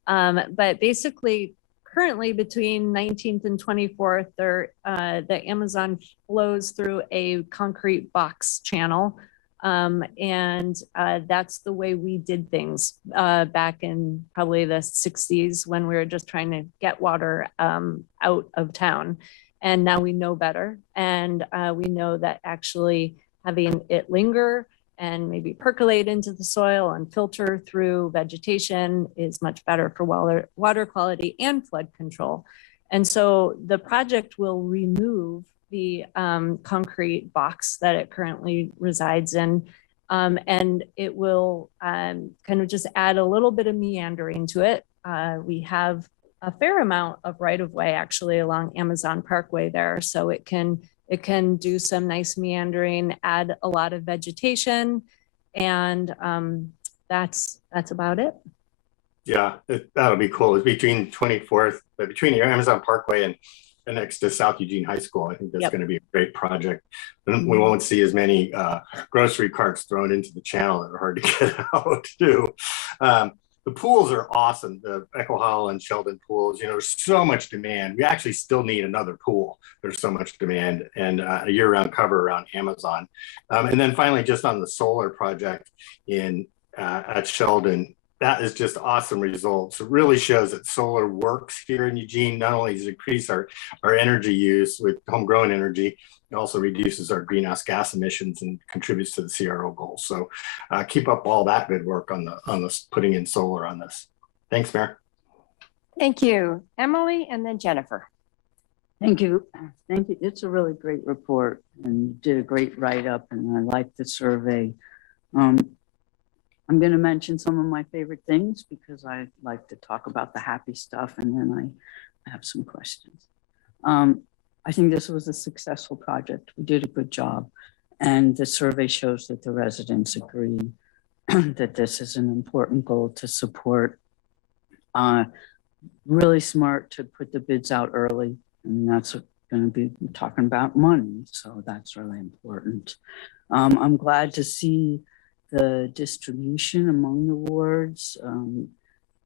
But basically, currently between 19th and 24th, the Amazon flows through a concrete box channel. And that's the way we did things back in probably the 60s when we were just trying to get water out of town. And now we know better. And we know that actually having it linger and maybe percolate into the soil and filter through vegetation is much better for water quality and flood control. And so the project will remove the concrete box that it currently resides in. And it will kind of just add a little bit of meandering to it. We have a fair amount of right-of-way actually along Amazon Parkway there. So it can do some nice meandering, add a lot of vegetation, and that's about it. Yeah, that'll be cool. It's between 24th, between your Amazon Parkway and next to South Eugene High School. I think that's going to be a great project. And we won't see as many grocery carts thrown into the channel that are hard to get out too. The pools are awesome. The Echo Hall and Sheldon pools, you know, there's so much demand. We actually still need another pool. There's so much demand, and a year-round cover around Amazon. And then finally, just on the solar project at Sheldon, that is just awesome results. It really shows that solar works here in Eugene. Not only does it increase our energy use with homegrown energy, it also reduces our greenhouse gas emissions and contributes to the CRO goals. So keep up all that good work on this, putting in solar on this. Thanks, Mayor. Thank you, Emily, and then Jennifer. Thank you. Thank you. It's a really great report, and you did a great write-up, and I like the survey. I'm going to mention some of my favorite things because I like to talk about the happy stuff, and then I have some questions. I think this was a successful project. We did a good job, and the survey shows that the residents agree that this is an important goal to support. Really smart to put the bids out early, and that's going to be talking about money, so that's really important. I'm glad to see the distribution among the wards,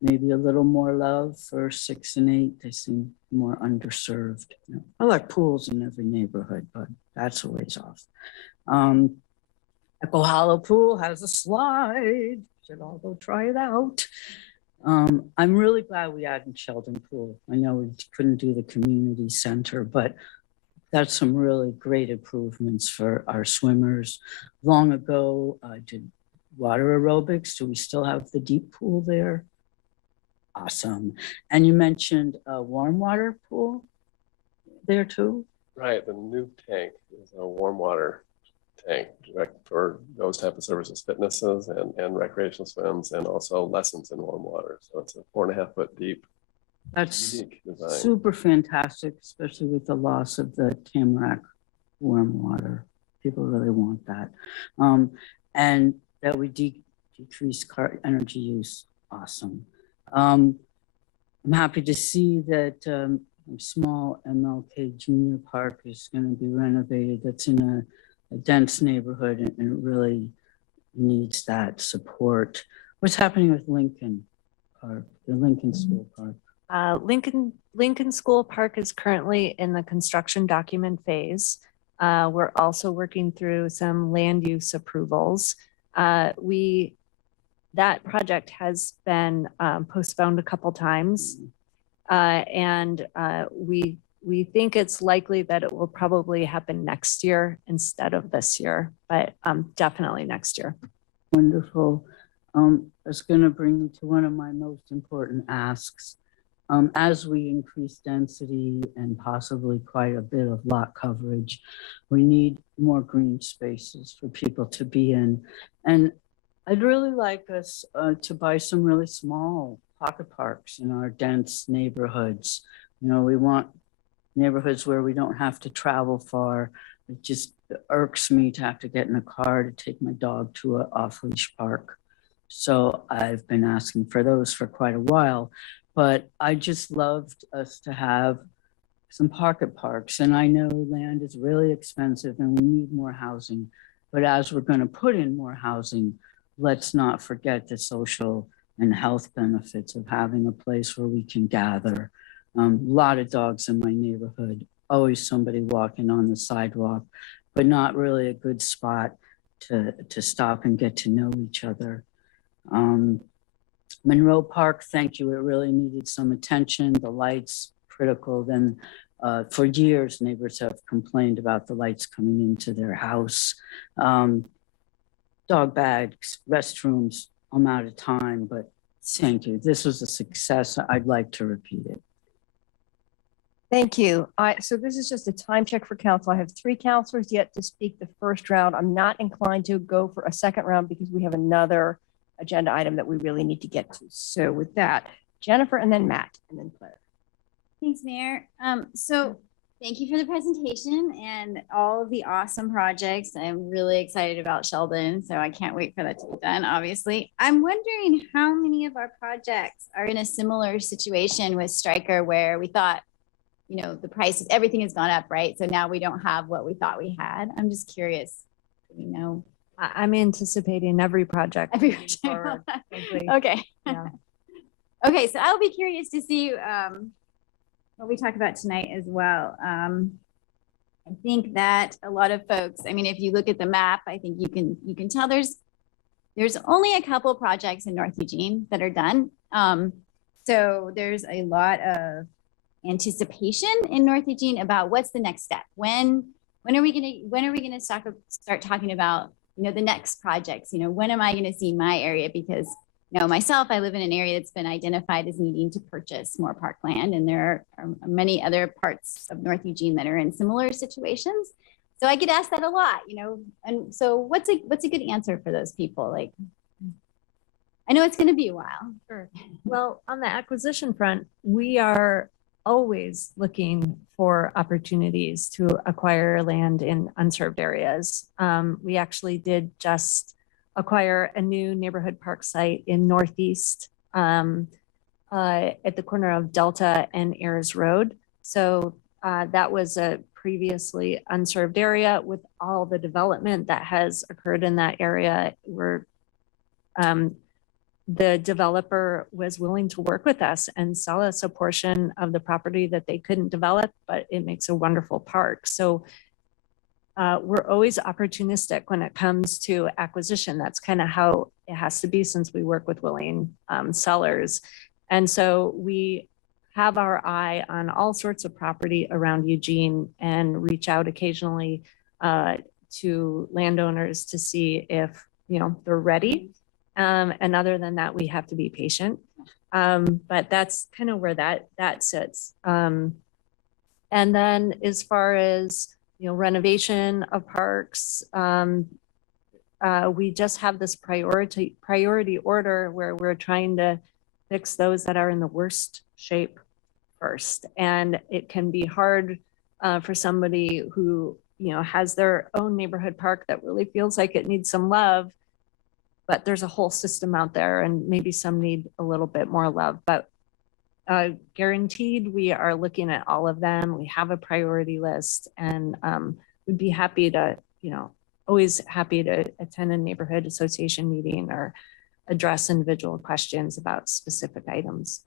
maybe a little more love for 6 and 8. They seem more underserved. You know, I like pools in every neighborhood, but that's a ways off. Echo Hollow Pool has a slide. Should all go try it out. I'm really glad we added Sheldon Pool. I know we couldn't do the community center, but that's some really great improvements for our swimmers. Long ago, I did water aerobics. Do we still have the deep pool there? Awesome. And you mentioned a warm water pool there too? Right, the new tank is a warm water tank for those type of services, fitnesses and recreational swims, and also lessons in warm water. So it's a 4.5 foot deep. That's unique design. super fantastic, especially with the loss of the Tamarack warm water. People really want that. And that we decrease energy use. Awesome. I'm happy to see that small MLK Junior Park is going to be renovated. That's in a dense neighborhood, and it really needs that support. What's happening with Lincoln Park, the Lincoln School Park? Lincoln School Park is currently in the construction document phase. We're also working through some land use approvals. That project has been postponed a couple times, and we think it's likely that it will probably happen next year instead of this year, but definitely next year. Wonderful. It's going to bring me to one of my most important asks. As we increase density and possibly quite a bit of lot coverage, we need more green spaces for people to be in. And I'd really like us to buy some really small pocket parks in our dense neighborhoods. You know, we want neighborhoods where we don't have to travel far. It just irks me to have to get in a car to take my dog to an off-leash park. So I've been asking for those for quite a while, but I just loved us to have some pocket parks. And I know land is really expensive and we need more housing, but as we're going to put in more housing, let's not forget the social and health benefits of having a place where we can gather. A lot of dogs in my neighborhood, always somebody walking on the sidewalk, but not really a good spot to stop and get to know each other. Monroe Park, thank you. It really needed some attention. The lights, critical. Then for years, neighbors have complained about the lights coming into their house. Dog bags, restrooms, I'm out of time, but thank you. This was a success. I'd like to repeat it. Thank you. So this is just a time check for council. I have 3 counselors yet to speak the first round. I'm not inclined to go for a second round because we have another agenda item that we really need to get to. So with that, Jennifer and then Matt and then Clara. Thanks, Mayor. So thank you for the presentation and all of the awesome projects. I'm really excited about Sheldon, so I can't wait for that to be done, obviously. I'm wondering how many of our projects are in a similar situation with Stryker where we thought, you know, the prices, everything has gone up, right? So now we don't have what we thought we had. I'm just curious, you know. I'm anticipating every project. Every project. Forward, okay. Yeah. Okay, so I'll be curious to see what we talk about tonight as well. I think that a lot of folks, I mean, if you look at the map, I think you can tell there's only a couple projects in North Eugene that are done. So there's a lot of anticipation in North Eugene about what's the next step. When are we gonna start talking about, you know, the next projects? You know, when am I gonna see my area? Because, you know, myself, I live in an area that's been identified as needing to purchase more parkland, and there are many other parts of North Eugene that are in similar situations. So I get asked that a lot, you know, and so what's a good answer for those people? Like, I know it's going to be a while. Sure. Well, on the acquisition front, we are always looking for opportunities to acquire land in unserved areas. We actually did just acquire a new neighborhood park site in Northeast at the corner of Delta and Ayers Road. So that was a previously unserved area. With all the development that has occurred in that area, the developer was willing to work with us and sell us a portion of the property that they couldn't develop, but it makes a wonderful park. So we're always opportunistic when it comes to acquisition. That's kind of how it has to be, since we work with willing sellers. And so we have our eye on all sorts of property around Eugene and reach out occasionally to landowners to see if, you know, they're ready. And other than that, we have to be patient. But that's kind of where that sits. And then as far as, you know, renovation of parks, we just have this priority order where we're trying to fix those that are in the worst shape first. And it can be hard for somebody who, you know, has their own neighborhood park that really feels like it needs some love, but there's a whole system out there and maybe some need a little bit more love. But guaranteed, we are looking at all of them. We have a priority list, and we'd be happy to, you know, always happy to attend a neighborhood association meeting or address individual questions about specific items.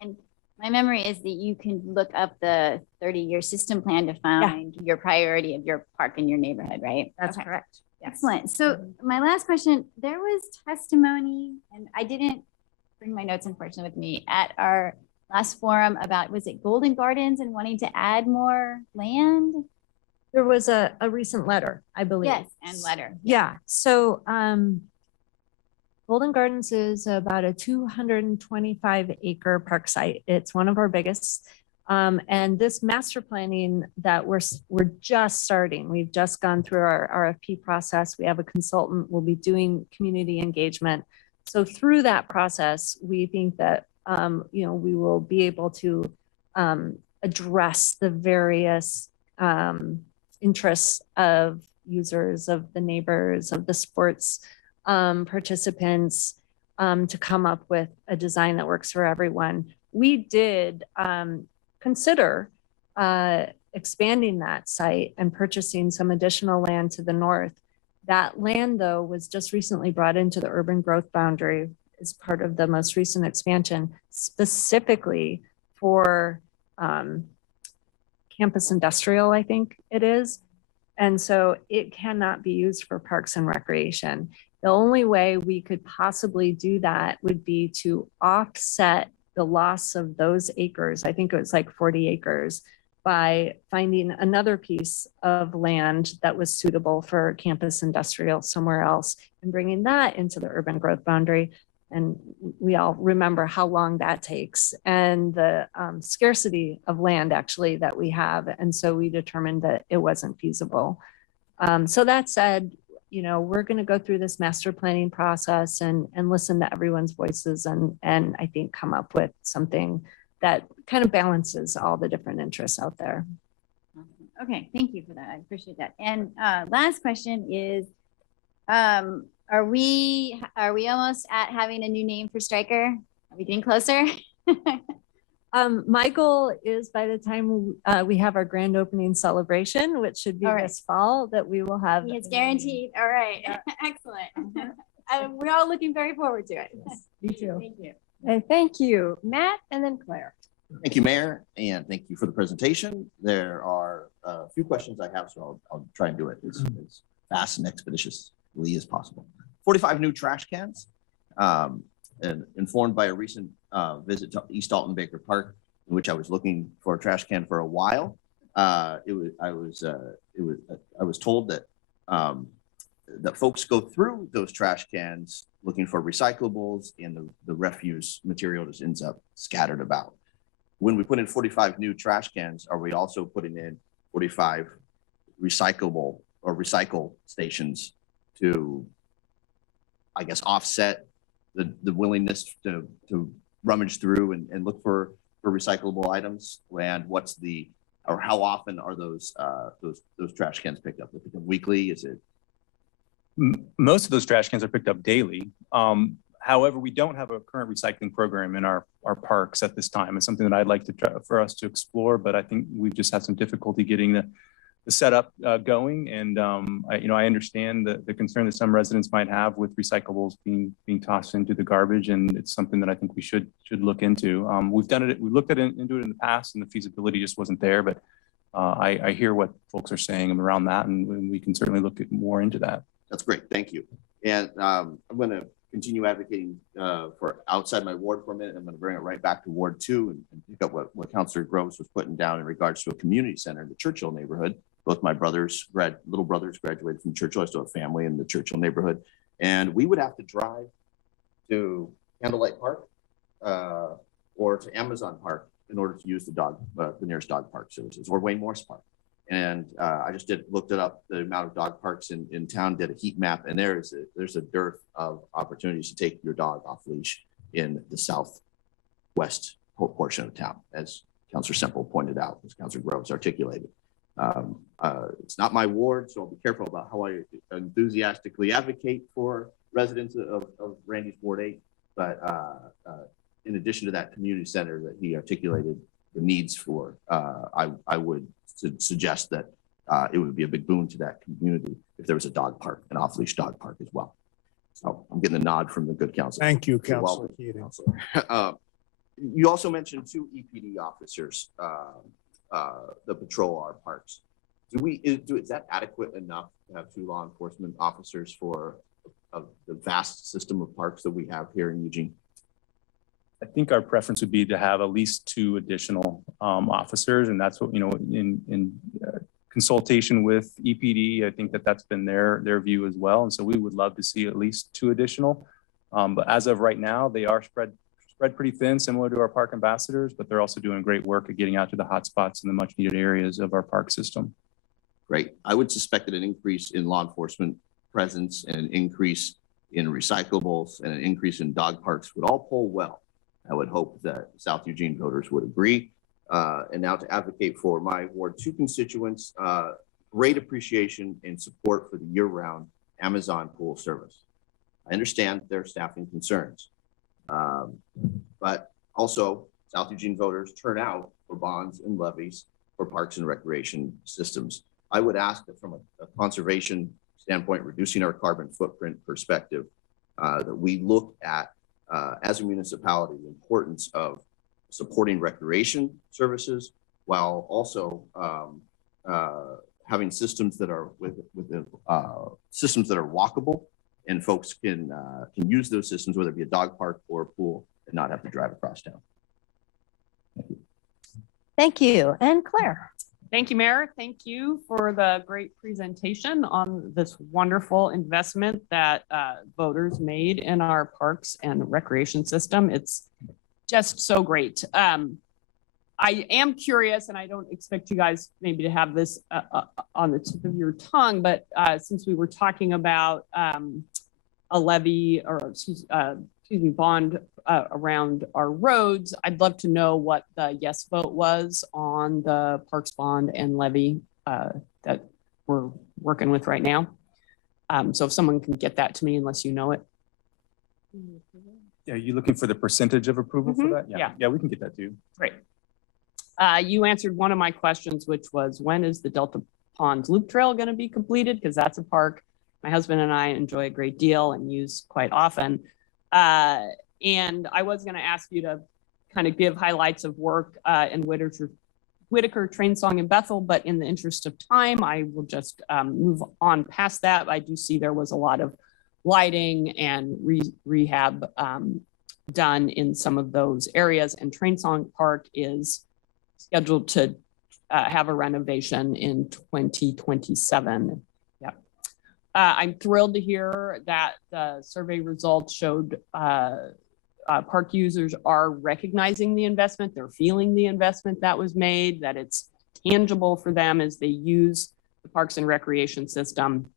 And my memory is that you can look up the 30-year system plan to find your priority of your park in your neighborhood, right? That's correct. Yes. Excellent. So my last question, there was testimony, and I didn't bring my notes, unfortunately, with me at our last forum about, was it Golden Gardens and wanting to add more land? There was a recent letter, I believe. Yes, and letter. Yeah. So Golden Gardens is about a 225 acre park site. It's one of our biggest. And this master planning that we're just starting, we've just gone through our RFP process. We have a consultant, we'll be doing community engagement. So through that process, we think that, you know, we will be able to address the various interests of users, of the neighbors, of the sports participants, to come up with a design that works for everyone. We did consider expanding that site and purchasing some additional land to the north. That land, though, was just recently brought into the urban growth boundary as part of the most recent expansion, specifically for campus industrial, I think it is. And so it cannot be used for parks and recreation. The only way we could possibly do that would be to offset the loss of those acres. I think it was like 40 acres, by finding another piece of land that was suitable for campus industrial somewhere else and bringing that into the urban growth boundary. And we all remember how long that takes and the scarcity of land actually that we have. And so we determined that it wasn't feasible. So that said, you know, we're going to go through this master planning process and listen to everyone's voices and I think come up with something that kind of balances all the different interests out there. Okay, thank you for that. I appreciate that. And last question is, are we almost at having a new name for Stryker? Are we getting closer? My goal is by the time we have our grand opening celebration, which should be this fall, that we will have. It's guaranteed. All right. Excellent. We're all looking very forward to it. Yes, me too. Thank you. And thank you, Matt, and then Claire. Thank you, Mayor, and thank you for the presentation. There are a few questions I have, so I'll try and do it as fast and expeditiously as possible. 45 new trash cans, and informed by a recent visit to East Alton Baker Park, in which I was looking for a trash can for a while. I was told that that folks go through those trash cans looking for recyclables, and the refuse material just ends up scattered about. When we put in 45 new trash cans, are we also putting in 45 recyclable or recycle stations to, I guess, offset the willingness to rummage through and look for recyclable items? And what's the, or how often are those trash cans picked up? Is it weekly? Is it? Most of those trash cans are picked up daily. However, we don't have a current recycling program in our parks at this time. It's something that I'd like to try for us to explore, but I think we've just had some difficulty getting the setup going. And I understand the concern that some residents might have with recyclables being tossed into the garbage, and it's something that I think we should look into. We've looked into it in the past, and the feasibility just wasn't there. But I hear what folks are saying around that, and we can certainly look more into that. That's great, thank you. And I'm going to continue advocating for outside my ward for a minute. I'm going to bring it right back to Ward 2 and pick up what Councilor Groves was putting down in regards to a community center in the Churchill neighborhood. Both my little brothers graduated from Churchill. I still have family in the Churchill neighborhood. And we would have to drive to Candlelight Park or to Amazon Park in order to use the nearest dog park services, or Wayne Morse Park. And I just looked it up, the amount of dog parks in town, did a heat map, and there's a dearth of opportunities to take your dog off leash in the southwest portion of town, as Councilor Semple pointed out, as Councilor Groves articulated. It's not my ward, so I'll be careful about how I enthusiastically advocate for residents of Randy's Ward 8. But in addition to that community center that he articulated the needs for, I would suggest that it would be a big boon to that community if there was a dog park, an off-leash dog park as well. So I'm getting a nod from the good council. Thank you, Councilor Keating. You also mentioned 2 EPD officers that patrol our parks. Is that adequate enough to have 2 law enforcement officers for the vast system of parks that we have here in Eugene? I think our preference would be to have at least 2 additional officers, and that's what, in consultation with EPD, I think that's been their view as well. And so we would love to see at least 2 additional. But as of right now, they are spread pretty thin, similar to our park ambassadors, but they're also doing great work at getting out to the hot spots and the much needed areas of our park system. Great. I would suspect that an increase in law enforcement presence and an increase in recyclables and an increase in dog parks would all poll well. I would hope that South Eugene voters would agree. And now to advocate for my Ward 2 constituents, great appreciation and support for the year-round Amazon Pool service. I understand their staffing concerns, but also South Eugene voters turn out for bonds and levies for parks and recreation systems. I would ask that from a conservation standpoint, reducing our carbon footprint perspective, that we look at as a municipality, the importance of supporting recreation services while also having systems that are systems that are walkable, and folks can use those systems, whether it be a dog park or a pool, and not have to drive across town. Thank you. Thank you. And Claire. Thank you, Mayor. Thank you for the great presentation on this wonderful investment that voters made in our parks and recreation system. It's just so great. I am curious, and I don't expect you guys maybe to have this on the tip of your tongue, but since we were talking about a levy or excuse me, bond around our roads, I'd love to know what the yes vote was on the parks bond and levy that we're working with right now. So if someone can get that to me, unless you know it. Yeah, are you looking for the percentage of approval for that? Yeah, we can get that to you. Great. You answered one of my questions, which was, when is the Delta Ponds Loop Trail going to be completed? Because that's a park my husband and I enjoy a great deal and use quite often. And I was going to ask you to kind of give highlights of work in Whitaker, Train Song, and Bethel, but in the interest of time, I will just move on past that. I do see there was a lot of lighting and rehab done in some of those areas, and Train Song Park is scheduled to have a renovation in 2027. Yeah. I'm thrilled to hear that the survey results showed park users are recognizing the investment. They're feeling the investment that was made, that it's tangible for them as they use the parks and recreation system.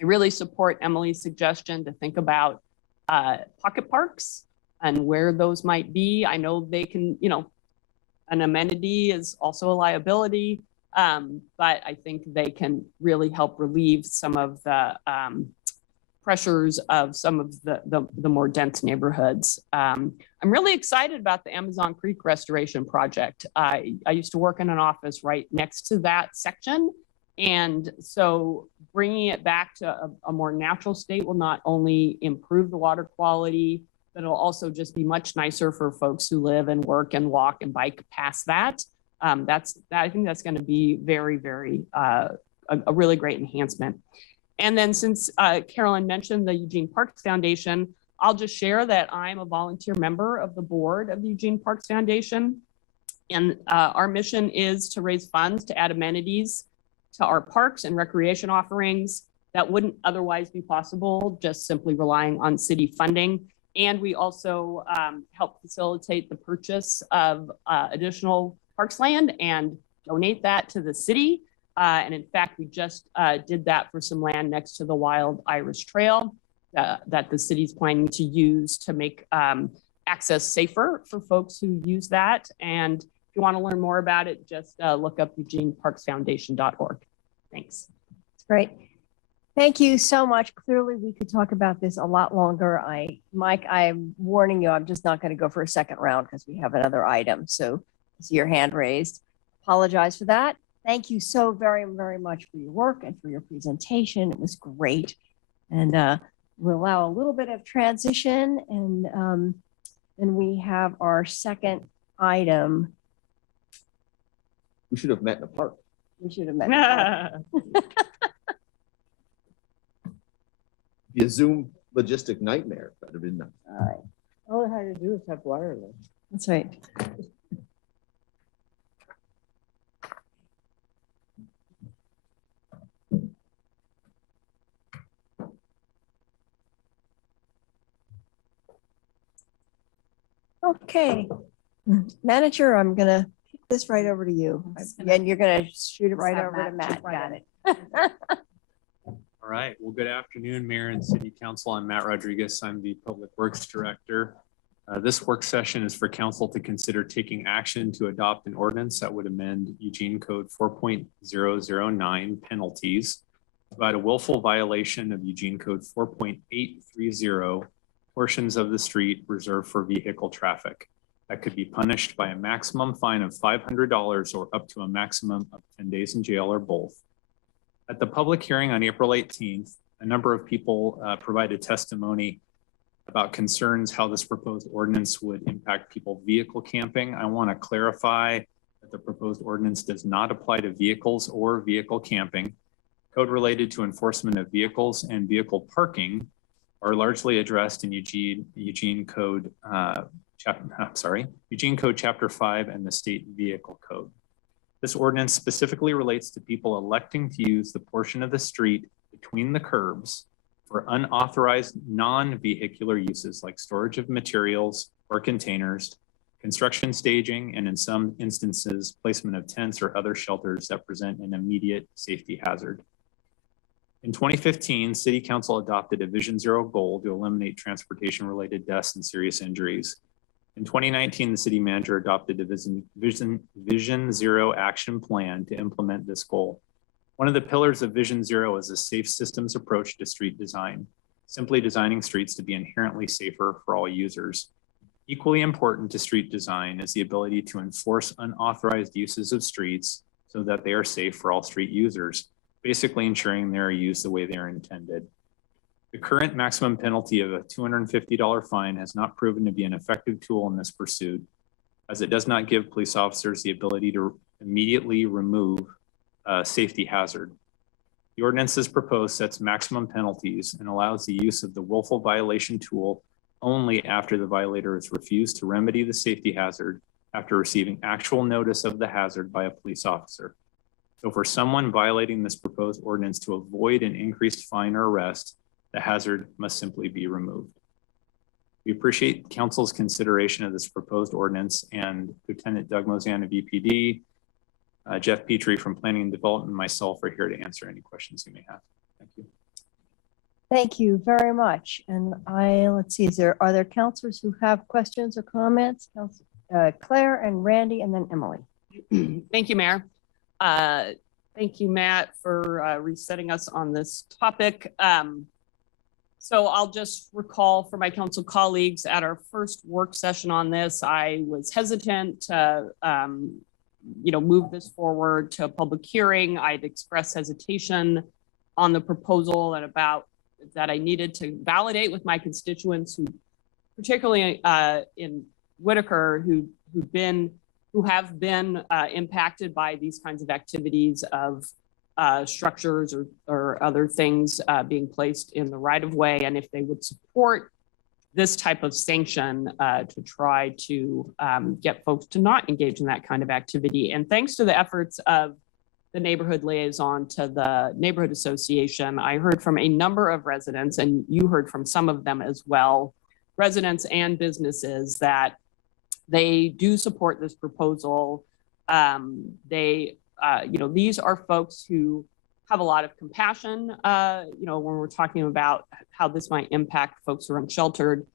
I really support Emily's suggestion to think about pocket parks and where those might be. I know they can, you know, an amenity is also a liability, but I think they can really help relieve some of the pressures of some of the more dense neighborhoods. I'm really excited about the Amazon Creek Restoration Project. I used to work in an office right next to that section. And so bringing it back to a more natural state will not only improve the water quality, but it'll also just be much nicer for folks who live and work and walk and bike past that. I think that's going to be very, very a really great enhancement. And then since Carolyn mentioned the Eugene Parks Foundation, I'll just share that I'm a volunteer member of the board of the Eugene Parks Foundation. And our mission is to raise funds to add amenities to our parks and recreation offerings that wouldn't otherwise be possible just simply relying on city funding. And we also help facilitate the purchase of additional parks land and donate that to the city. And in fact, we just did that for some land next to the Wild Irish Trail that the city's planning to use to make access safer for folks who use that. And if you want to learn more about it, just look up eugeneparksfoundation.org. Thanks. That's great. Thank you so much. Clearly, we could talk about this a lot longer. Mike, I'm warning you, I'm just not going to go for a second round because we have another item. So I see your hand raised. Apologize for that. Thank you so very, very much for your work and for your presentation. It was great. And we'll allow a little bit of transition. And then we have our second item. We should have met in the park. We should have met in the park. Be a Zoom logistic nightmare, but it didn't. All right. All I had to do is have wireless. That's right. Okay, manager, I'm gonna kick this right over to you, and you're gonna shoot it right over to Matt. Got it. All right. Well, good afternoon, Mayor and City Council. I'm Matt Rodriguez. I'm the Public Works Director. This work session is for Council to consider taking action to adopt an ordinance that would amend Eugene Code 4.009 penalties about a willful violation of Eugene Code 4.830 portions of the street reserved for vehicle traffic. That could be punished by a maximum fine of $500 or up to a maximum of 10 days in jail or both. At the public hearing on April 18th, a number of people provided testimony about concerns how this proposed ordinance would impact people vehicle camping. I want to clarify that the proposed ordinance does not apply to vehicles or vehicle camping. Code related to enforcement of vehicles and vehicle parking are largely addressed in Eugene Code Chapter 5 and the State Vehicle Code. This ordinance specifically relates to people electing to use the portion of the street between the curbs for unauthorized non-vehicular uses like storage of materials or containers, construction staging, and in some instances, placement of tents or other shelters that present an immediate safety hazard. In 2015, City Council adopted a Vision Zero goal to eliminate transportation-related deaths and serious injuries. In 2019, the city manager adopted a Vision Zero action plan to implement this goal. One of the pillars of Vision Zero is a safe systems approach to street design, simply designing streets to be inherently safer for all users. Equally important to street design is the ability to enforce unauthorized uses of streets so that they are safe for all street users, basically ensuring they are used the way they are intended. The current maximum penalty of a $250 fine has not proven to be an effective tool in this pursuit, as it does not give police officers the ability to immediately remove a safety hazard. The ordinance as proposed sets maximum penalties and allows the use of the willful violation tool only after the violator has refused to remedy the safety hazard after receiving actual notice of the hazard by a police officer. So for someone violating this proposed ordinance to avoid an increased fine or arrest, the hazard must simply be removed. We appreciate council's consideration of this proposed ordinance, and Lieutenant Doug Mozan of EPD, Jeff Petrie from Planning and Development, and myself are here to answer any questions you may have. Thank you. Thank you very much. And let's see, are there counselors who have questions or comments? Claire and Randy, and then Emily. Thank you, Mayor. Thank you, Matt, for resetting us on this topic. So I'll just recall for my council colleagues at our first work session on this, I was hesitant to move this forward to a public hearing. I'd expressed hesitation on the proposal and about that I needed to validate with my constituents, who particularly in Whitaker, who have been impacted by these kinds of activities of structures or other things being placed in the right of way, and if they would support this type of sanction to try to get folks to not engage in that kind of activity. And thanks to the efforts of the neighborhood liaison to the neighborhood association, I heard from a number of residents, and you heard from some of them as well, residents and businesses, that they do support this proposal. These are folks who have a lot of compassion, when we're talking about how this might impact folks who are unsheltered.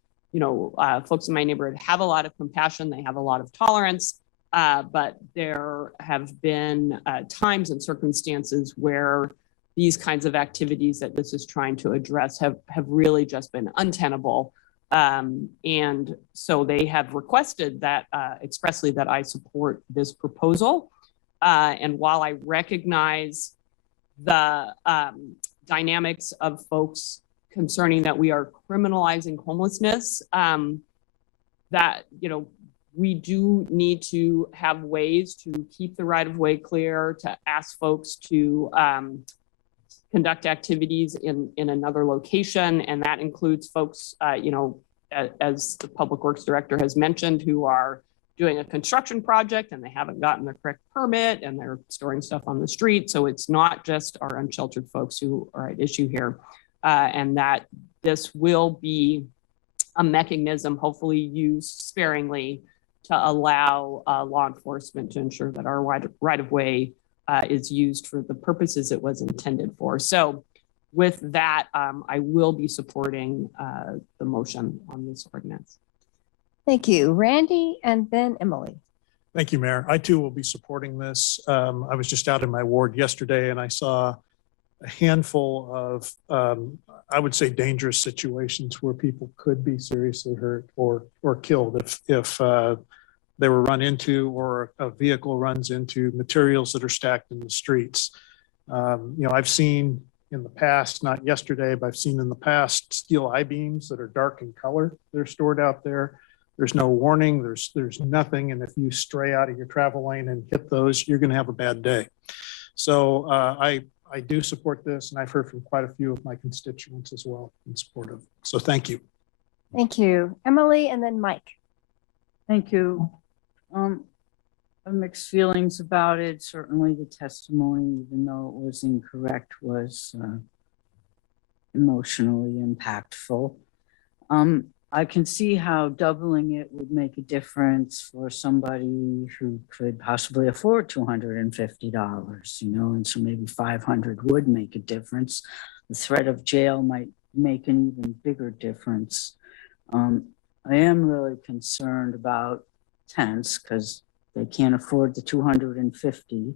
Folks in my neighborhood have a lot of compassion. They have a lot of tolerance, but there have been times and circumstances where these kinds of activities that this is trying to address have really just been untenable. And so they have requested that expressly that I support this proposal. And while I recognize the dynamics of folks concerning that we are criminalizing homelessness, that, we do need to have ways to keep the right of way clear, to ask folks to conduct activities in another location. And that includes folks, as the Public Works Director has mentioned, who are doing a construction project and they haven't gotten the correct permit and they're storing stuff on the street. So it's not just our unsheltered folks who are at issue here, and that this will be a mechanism, hopefully used sparingly, to allow law enforcement to ensure that our right of way is used for the purposes it was intended for. So with that, I will be supporting the motion on this ordinance. Thank you, Randy, and then Emily. Thank you, Mayor. I too will be supporting this. I was just out in my ward yesterday and I saw a handful of, I would say, dangerous situations where people could be seriously hurt or killed if they were run into, or a vehicle runs into materials that are stacked in the streets. I've seen in the past, not yesterday, but I've seen in the past steel I-beams that are dark in color. They're stored out there. There's no warning, there's nothing. And if you stray out of your travel lane and hit those, you're gonna have a bad day. So I do support this, and I've heard from quite a few of my constituents as well in support of it. So thank you. Thank you, Emily, and then Mike. Thank you. I have mixed feelings about it. Certainly the testimony, even though it was incorrect, was emotionally impactful. I can see how doubling it would make a difference for somebody who could possibly afford $250, and so maybe 500 would make a difference. The threat of jail might make an even bigger difference. I am really concerned about tents because they can't afford the 250,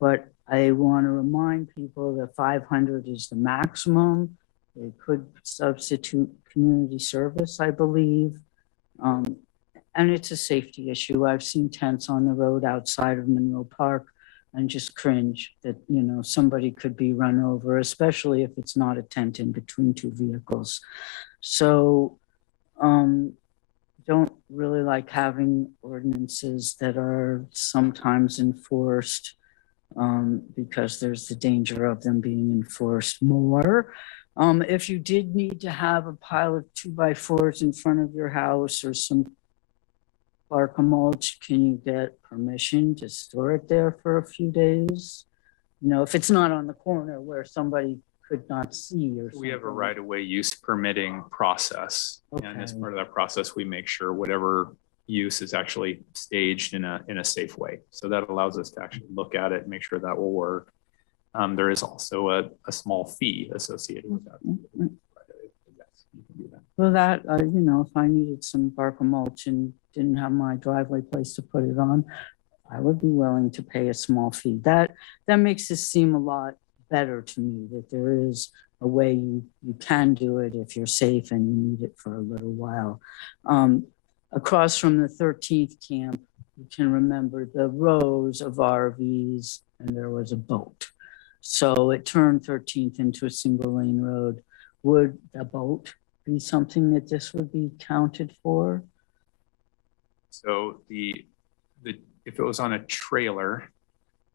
but I want to remind people that 500 is the maximum. They could substitute community service, I believe. And it's a safety issue. I've seen tents on the road outside of Monroe Park, and just cringe that, you know, somebody could be run over, especially if it's not a tent in between two vehicles. So don't really like having ordinances that are sometimes enforced because there's the danger of them being enforced more. If you did need to have a pile of 2x4s in front of your house or some bark mulch, can you get permission to store it there for a few days? You know, if it's not on the corner where somebody could not see or something. We have a right-of-way use permitting process. And as part of that process, we make sure whatever use is actually staged in a safe way. So that allows us to actually look at it and make sure that will work. There is also a small fee associated with that. Well, that, you know, if I needed some bark mulch and didn't have my driveway place to put it on, I would be willing to pay a small fee. That makes this seem a lot better to me, that there is a way you can do it if you're safe and you need it for a little while. Across from the 13th camp, you can remember the rows of RVs and there was a boat. So it turned 13th into a single lane road. Would a boat be something that this would be counted for? So if it was on a trailer,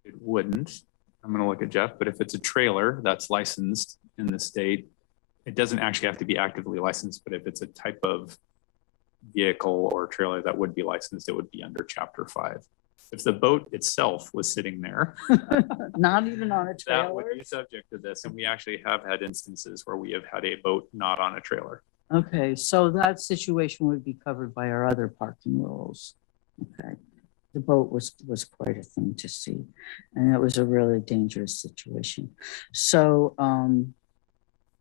it wouldn't. I'm going to look at Jeff, but if it's a trailer that's licensed in the state, it doesn't actually have to be actively licensed, but if it's a type of vehicle or trailer that would be licensed, it would be under Chapter 5. If the boat itself was sitting there, not even on a trailer, that would be subject to this. And we actually have had instances where we have had a boat not on a trailer. Okay, so that situation would be covered by our other parking rules. Okay, the boat was quite a thing to see, and it was a really dangerous situation. So I'm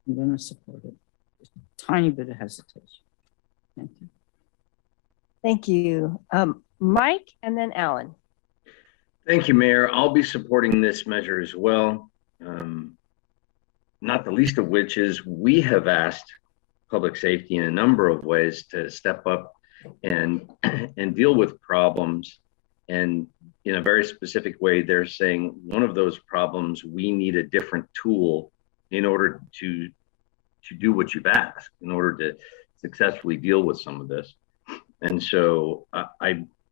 going to support it. Just a tiny bit of hesitation. Thank you. Thank you. Mike and then Alan. Thank you, Mayor. I'll be supporting this measure as well. Not the least of which is we have asked public safety in a number of ways to step up and deal with problems. And in a very specific way, they're saying one of those problems, we need a different tool in order to do what you've asked, in order to successfully deal with some of this. And so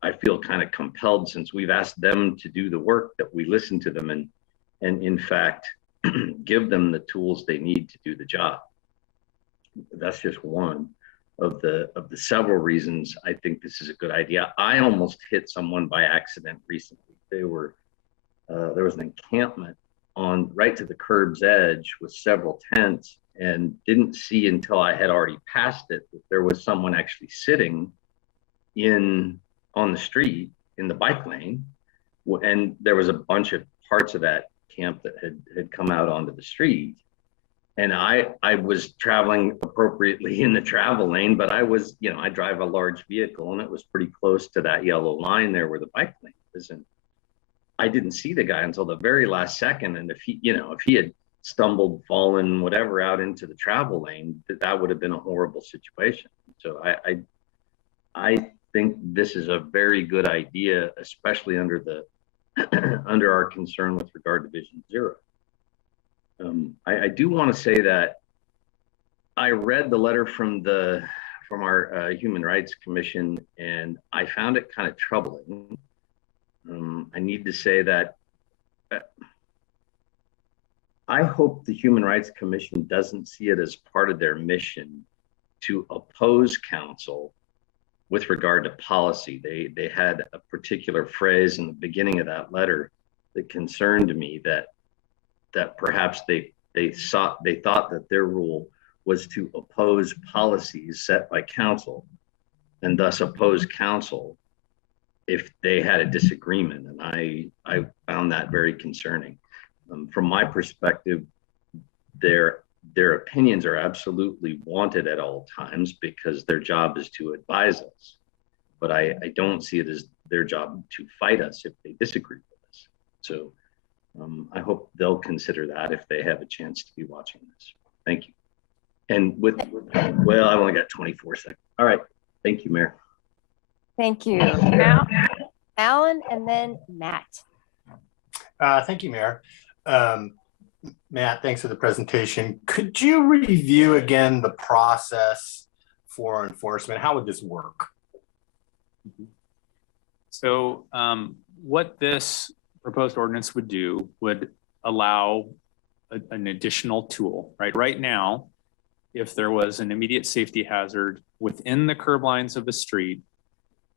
I feel kind of compelled, since we've asked them to do the work, that we listen to them and in fact give them the tools they need to do the job. That's just one of the several reasons I think this is a good idea. I almost hit someone by accident recently. There was an encampment on right to the curb's edge with several tents, and didn't see until I had already passed it that there was someone actually sitting on the street in the bike lane, and there was a bunch of parts of that camp that had come out onto the street. And I was traveling appropriately in the travel lane, but I was, you know, I drive a large vehicle and it was pretty close to that yellow line there where the bike lane is. And I didn't see the guy until the very last second. And if he had stumbled, fallen, whatever, out into the travel lane, that would have been a horrible situation. So I think this is a very good idea, especially under under our concern with regard to Vision Zero. I do want to say that I read the letter from our Human Rights Commission, and I found it kind of troubling. I need to say that I hope the Human Rights Commission doesn't see it as part of their mission to oppose council with regard to policy. They had a particular phrase in the beginning of that letter that concerned me, that perhaps they thought that their rule was to oppose policies set by council, and thus oppose council if they had a disagreement. And I found that very concerning. From my perspective, their opinions are absolutely wanted at all times because their job is to advise us. But I don't see it as their job to fight us if they disagree with us. So I hope they'll consider that if they have a chance to be watching this. Thank you. And well, I've only got 24 seconds. All right. Thank you, Mayor. Thank you. Now, Alan and then Matt. Thank you, Mayor. Matt, thanks for the presentation. Could you review again the process for enforcement? How would this work? So what this proposed ordinance would do would allow an additional tool, right? Right now, if there was an immediate safety hazard within the curb lines of a street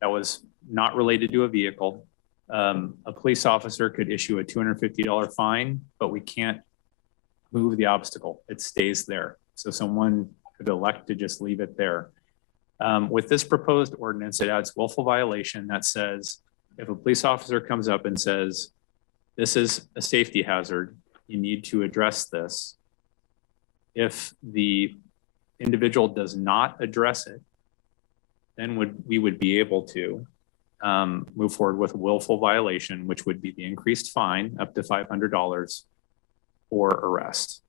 that was not related to a vehicle, a police officer could issue a $250 fine, but we can't move the obstacle. It stays there. So someone could elect to just leave it there. With this proposed ordinance, it adds willful violation that says, if a police officer comes up and says, this is a safety hazard, you need to address this. If the individual does not address it, then we would be able to move forward with willful violation, which would be the increased fine up to $500 or arrest.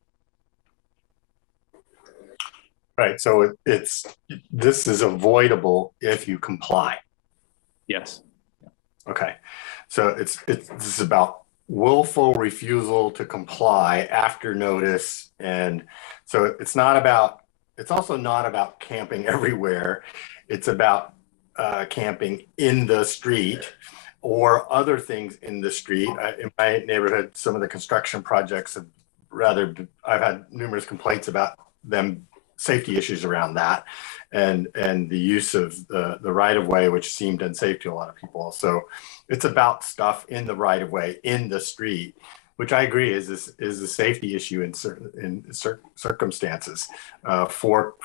Right. So this is avoidable if you comply. Yes. Okay. So this is about willful refusal to comply after notice. And so it's also not about camping everywhere. It's about camping in the street or other things in the street. In my neighborhood, some of the construction projects I've had numerous complaints about them, safety issues around that, and the use of the right of way, which seemed unsafe to a lot of people. So it's about stuff in the right of way in the street, which I agree is a safety issue in certain circumstances for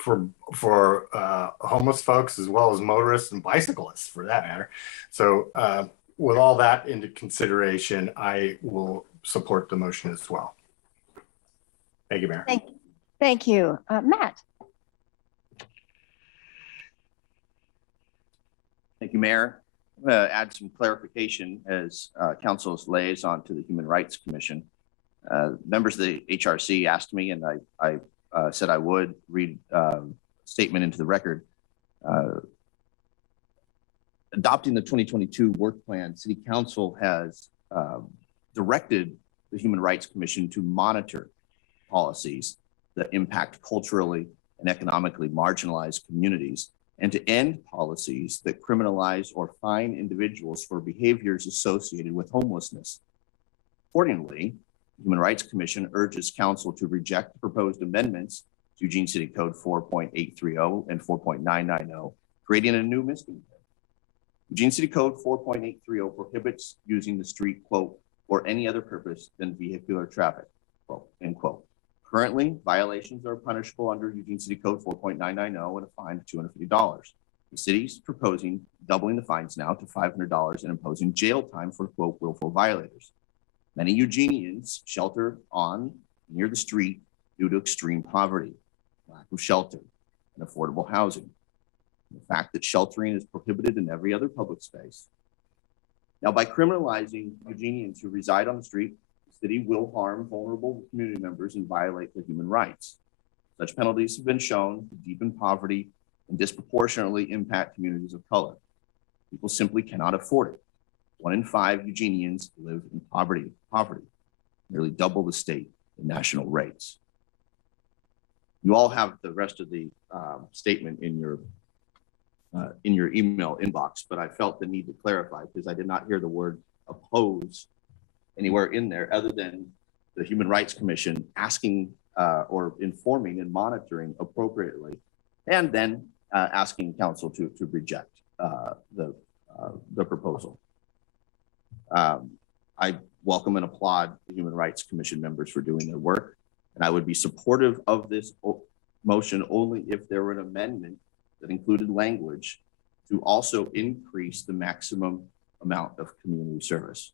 homeless folks as well as motorists and bicyclists for that matter. So with all that into consideration, I will support the motion as well. Thank you, Mayor. Thank you. Matt. Thank you, Mayor. I'm going to add some clarification as council's liaison to the Human Rights Commission. Members of the HRC asked me, and I said I would read a statement into the record. Adopting the 2022 work plan, City Council has directed the Human Rights Commission to monitor policies that impact culturally and economically marginalized communities, and to end policies that criminalize or fine individuals for behaviors associated with homelessness. Accordingly, the Human Rights Commission urges Council to reject the proposed amendments to Eugene City Code 4.830 and 4.990, creating a new misdemeanor. Eugene City Code 4.830 prohibits using the street, quote, for any other purpose than vehicular traffic, quote, end quote. Currently, violations are punishable under Eugene City Code 4.990 and a fine of $250. The city's proposing doubling the fines now to $500 and imposing jail time for, quote, willful violators. Many Eugenians shelter on near the street due to extreme poverty, lack of shelter, and affordable housing. And the fact that sheltering is prohibited in every other public space. Now, by criminalizing Eugenians who reside on the street, city will harm vulnerable community members and violate their human rights. Such penalties have been shown to deepen poverty and disproportionately impact communities of color. People simply cannot afford it. 1 in 5 Eugenians live in poverty, nearly double the state and national rates. You all have the rest of the statement in your email inbox, but I felt the need to clarify because I did not hear the word oppose anywhere in there other than the Human Rights Commission asking or informing and monitoring appropriately, and then asking council to reject the proposal. I welcome and applaud the Human Rights Commission members for doing their work, and I would be supportive of this motion only if there were an amendment that included language to also increase the maximum amount of community service.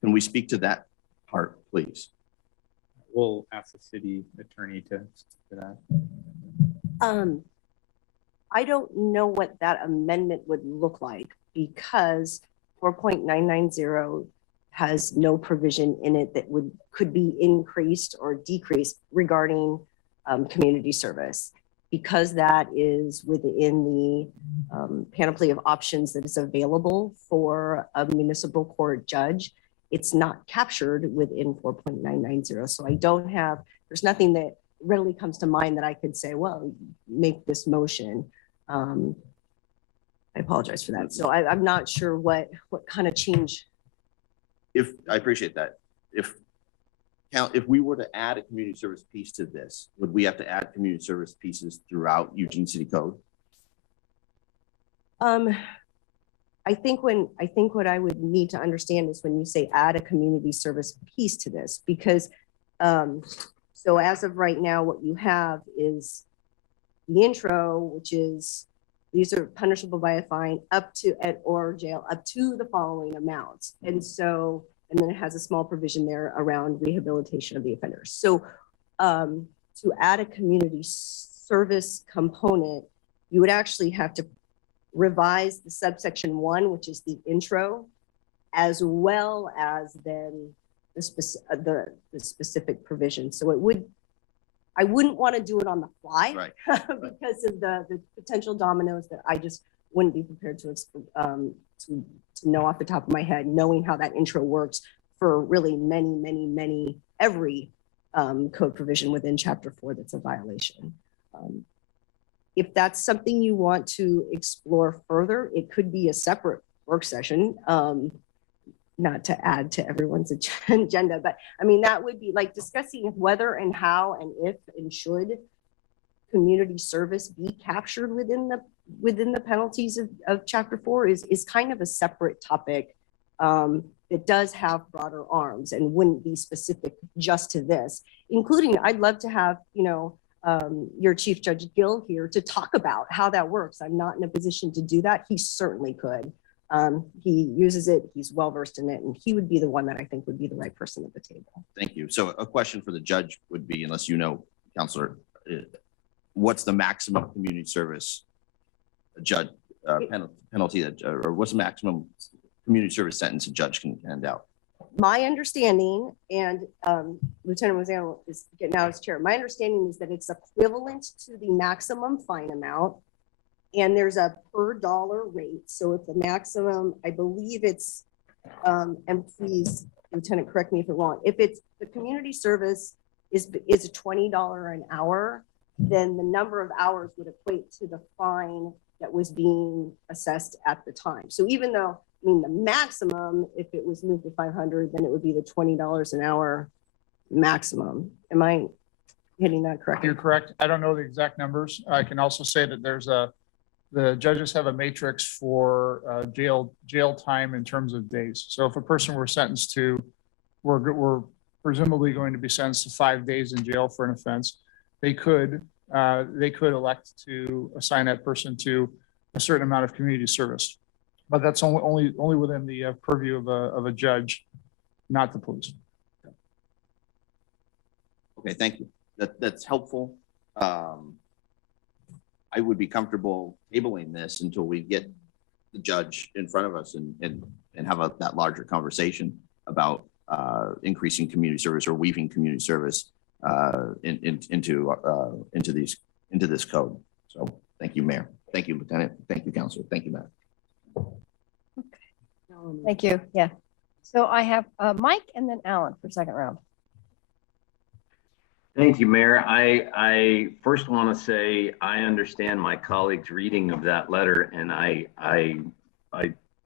Can we speak to that part, please? We'll ask the city attorney to speak to that. I don't know what that amendment would look like because 4.990 has no provision in it that could be increased or decreased regarding community service. because that is within the panoply of options that is available for a municipal court judge, it's not captured within 4.990. So I don't have, there's nothing that readily comes to mind that I could say, well, make this motion. I apologize for that. So I'm not sure what kind of change. If I appreciate that. If we were to add a community service piece to this, would we have to add community service pieces throughout Eugene City Code? I think what I would need to understand is when you say add a community service piece to this, because so as of right now, what you have is the intro, which is these are punishable by a fine up to or jail up to the following amounts. And so, and then it has a small provision there around rehabilitation of the offenders. So to add a community service component, you would actually have to revise the subsection 1, which is the intro, as well as then the specific provision. So it would, I wouldn't want to do it on the fly, right. because of the potential dominoes that I just wouldn't be prepared to know off the top of my head, knowing how that intro works for really every code provision within Chapter 4 that's a violation. If that's something you want to explore further, it could be a separate work session, not to add to everyone's agenda, but I mean, that would be like discussing whether and how and if and should community service be captured within the penalties of Chapter 4 is kind of a separate topic that does have broader arms and wouldn't be specific just to this, including I'd love to have, you know, your Chief Judge Gill here to talk about how that works. I'm not in a position to do that. He certainly could. He uses it, he's well-versed in it, and he would be the one that I think would be the right person at the table. Thank you. So a question for the judge would be, unless you know, Counselor, what's the maximum community service judge penalty that, or what's the maximum community service sentence a judge can hand out? My understanding, and Lieutenant Mazzano is getting out of his chair, my understanding is that it's equivalent to the maximum fine amount, and there's a per dollar rate. So if the maximum, I believe it's, and please, Lieutenant, correct me if I'm wrong, if it's the community service is a $20 an hour, then the number of hours would equate to the fine that was being assessed at the time. So even though, I mean, the maximum, if it was moved to 500, then it would be the $20 an hour maximum. Am I hitting that correctly? You're correct. I don't know the exact numbers. I can also say that the judges have a matrix for jail time in terms of days. So if a person were sentenced to, we're presumably going to be sentenced to 5 days in jail for an offense, they could elect to assign that person to a certain amount of community service. But that's only within the purview of a judge, not the police. Okay, thank you. That's helpful. I would be comfortable tabling this until we get the judge in front of us and have that larger conversation about increasing community service or weaving community service into this code. So thank you, Mayor. Thank you, Lieutenant. Thank you, Counselor. Thank you, Matt. Thank you. Yeah. So I have Mike and then Alan for second round. Thank you, Mayor. I first want to say I understand my colleague's reading of that letter, and I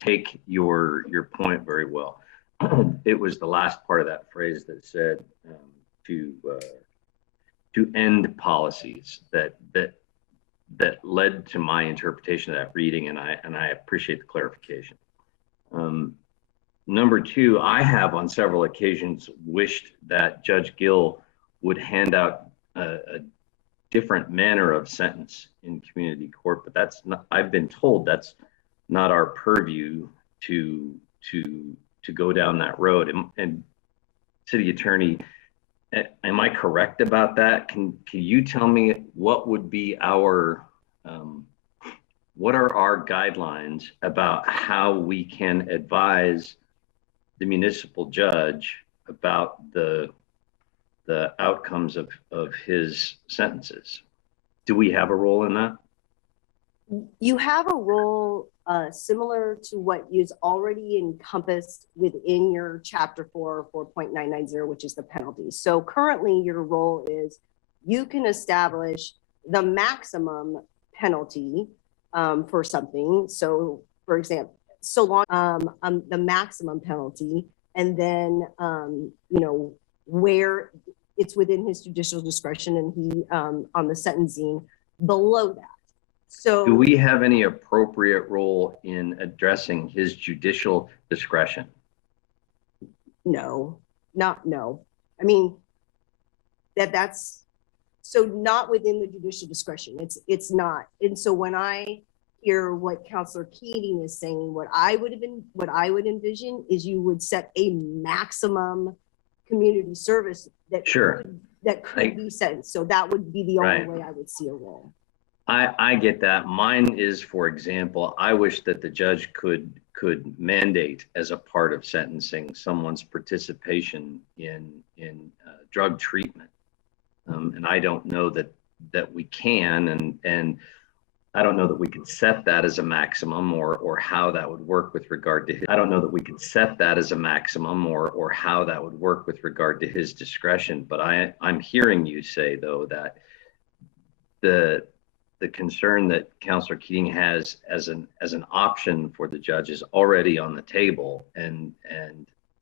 take your point very well. It was the last part of that phrase that said to end policies that led to my interpretation of that reading, and I appreciate the clarification. Number two, I have on several occasions wished that Judge Gill would hand out a different manner of sentence in community court, but that's not, I've been told that's not our purview to go down that road. And City Attorney, am I correct about that? Can you tell me what would be our, what are our guidelines about how we can advise the municipal judge about the outcomes of his sentences? Do we have a role in that? You have a role similar to what is already encompassed within your chapter 4.990, which is the penalty. So currently your role is you can establish the maximum penalty for something. So for example, so long the maximum penalty, and then you know, where it's within his judicial discretion, and he on the sentencing below that. So do we have any appropriate role in addressing his judicial discretion? no. I mean, that's so not within the judicial discretion. It's not. And so when I hear what Counselor Keating is saying, what I would envision is you would set a maximum community service that could be sentenced. So that would be the only way I would see a role. I get that. Mine is, for example, I wish that the judge could mandate as a part of sentencing someone's participation in drug treatment, and I don't know that we can, and I don't know that we can set that as a maximum or how that would work with regard to his, I don't know that we can set that as a maximum or how that would work with regard to his discretion. But I'm hearing you say, though, that the concern that Counselor Keating has as an option for the judge is already on the table, and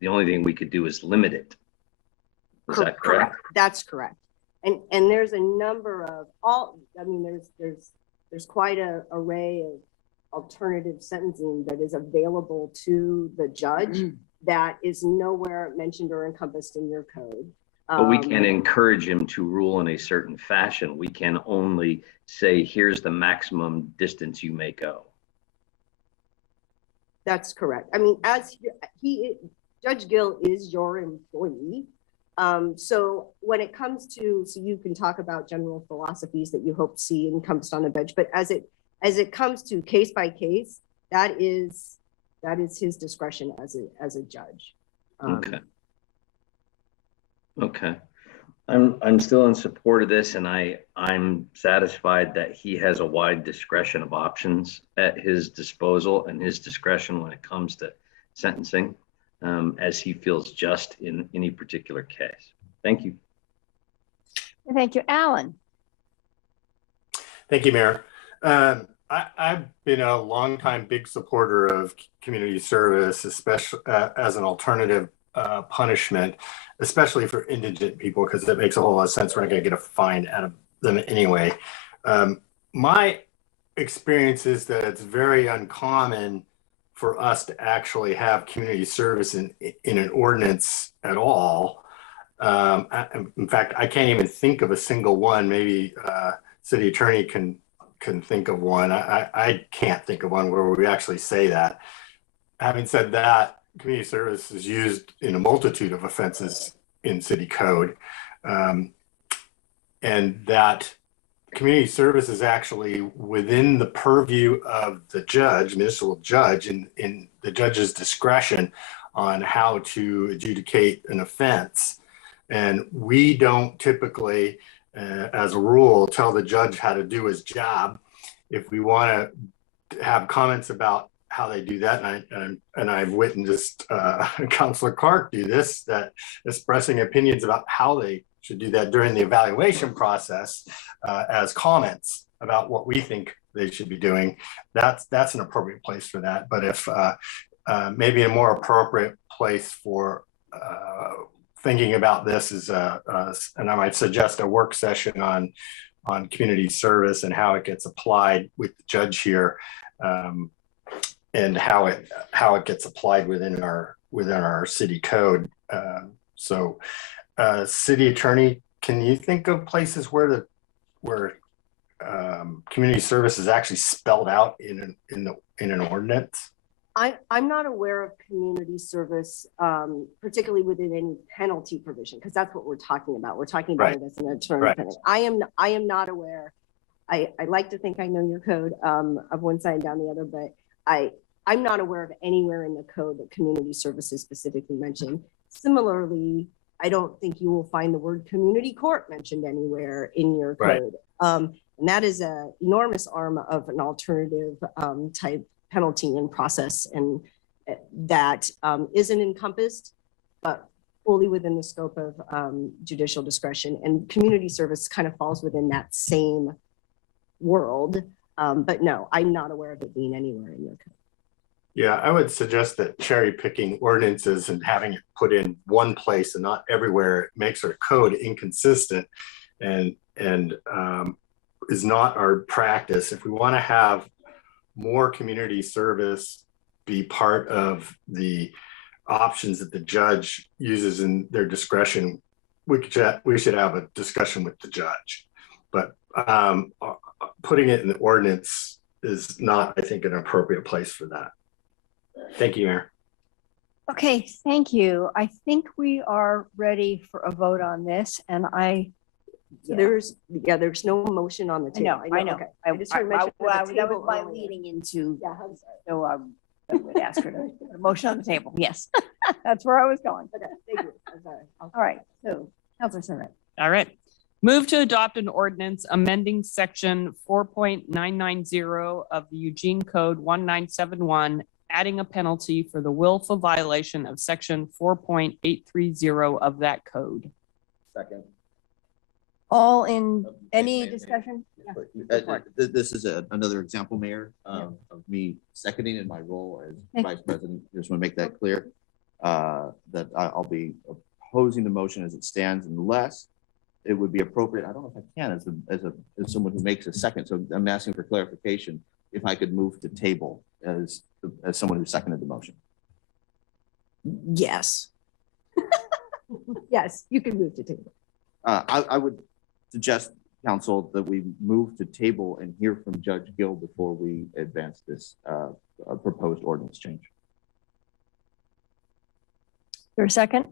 the only thing we could do is limit it. Is that correct? That's correct. And there's a number of there's quite an array of alternative sentencing that is available to the judge that is nowhere mentioned or encompassed in your code. But we can't encourage him to rule in a certain fashion. We can only say, here's the maximum distance you may go. That's correct. I mean, Judge Gill is your employee. So when it comes to, so you can talk about general philosophies that you hope to see encompassed on a bench, but as it comes to case by case, that is his discretion as a judge. Okay. I'm still in support of this, and I'm satisfied that he has a wide discretion of options at his disposal and his discretion when it comes to sentencing, as he feels just in any particular case. Thank you. Thank you, Alan. Thank you, Mayor. I've been a longtime big supporter of community service, especially as an alternative punishment, especially for indigent people, because it makes a whole lot of sense. We're not going to get a fine out of them anyway. My experience is that it's very uncommon for us to actually have community service in an ordinance at all. In fact, I can't even think of a single one. Maybe city attorney can think of one. I can't think of one where we actually say that. Having said that, community service is used in a multitude of offenses in city code. And that community service is actually within the purview of the judge, municipal judge, in the judge's discretion on how to adjudicate an offense. And we don't typically, as a rule, tell the judge how to do his job. If we want to have comments about how they do that, and I've witnessed Councilor Clark do this, that expressing opinions about how they should do that during the evaluation process as comments about what we think they should be doing, that's an appropriate place for that. But if maybe a more appropriate place for thinking about this is, and I might suggest a work session on community service and how it gets applied with the judge here. And how it gets applied within our city code. So, city attorney, can you think of places where community service is actually spelled out in an ordinance? I'm not aware of community service, particularly within any penalty provision, because that's what we're talking about. We're talking about it as an alternative. I am not aware. I like to think I know your code of one side and down the other, but I'm not aware of anywhere in the code that community service is specifically mentioned. Similarly, I don't think you will find the word community court mentioned anywhere in your code. And that is an enormous arm of an alternative type penalty and process, and that isn't encompassed, but fully within the scope of judicial discretion. And community service kind of falls within that same world. But no, I'm not aware of it being anywhere in your code. Yeah, I would suggest that cherry picking ordinances and having it put in one place and not everywhere makes our code inconsistent and is not our practice. If we want to have more community service be part of the options that the judge uses in their discretion, we should have a discussion with the judge. But putting it in the ordinance is not, I think, an appropriate place for that. Thank you, Mayor. Okay, thank you. I think we are ready for a vote on this, and There's no motion on the table. I know. Okay. I just heard mention of the that table was my earlier. leading into, Yeah, I'm sorry. so I would ask her to put a motion on the table. Yes, that's where I was going. Okay, thank you. I'm sorry. All right, so Councilor Surratt. All right. Move to adopt an ordinance amending section 4.990 of the Eugene Code 1971, adding a penalty for the willful violation of section 4.830 of that code. Second. All in any discussion? Yeah. This is another example, Mayor, of me seconding in my role as Vice President. Just want to make that clear, that I'll be opposing the motion as it stands unless it would be appropriate. I don't know if I can as someone who makes a second. So I'm asking for clarification if I could move to table as someone who seconded the motion. Yes. Yes, you can move to table. I would suggest, council, that we move to table and hear from Judge Gill before we advance this proposed ordinance change. There a second?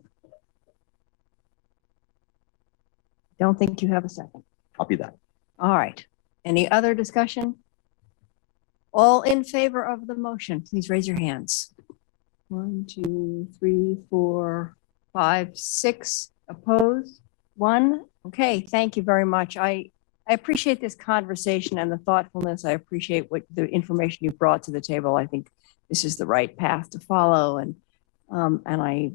Don't think you have a second. Copy that. All right. Any other discussion? All in favor of the motion, please raise your hands. 1, 2, 3, 4, 5, 6 opposed. 1. Okay, thank you very much. I appreciate this conversation and the thoughtfulness. I appreciate what the information you brought to the table. I think this is the right path to follow, and I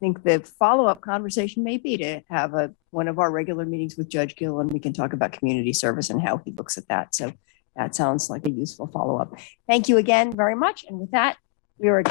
think the follow-up conversation may be to have one of our regular meetings with Judge Gill, and we can talk about community service and how he looks at that. So that sounds like a useful follow-up. Thank you again very much. And with that, we are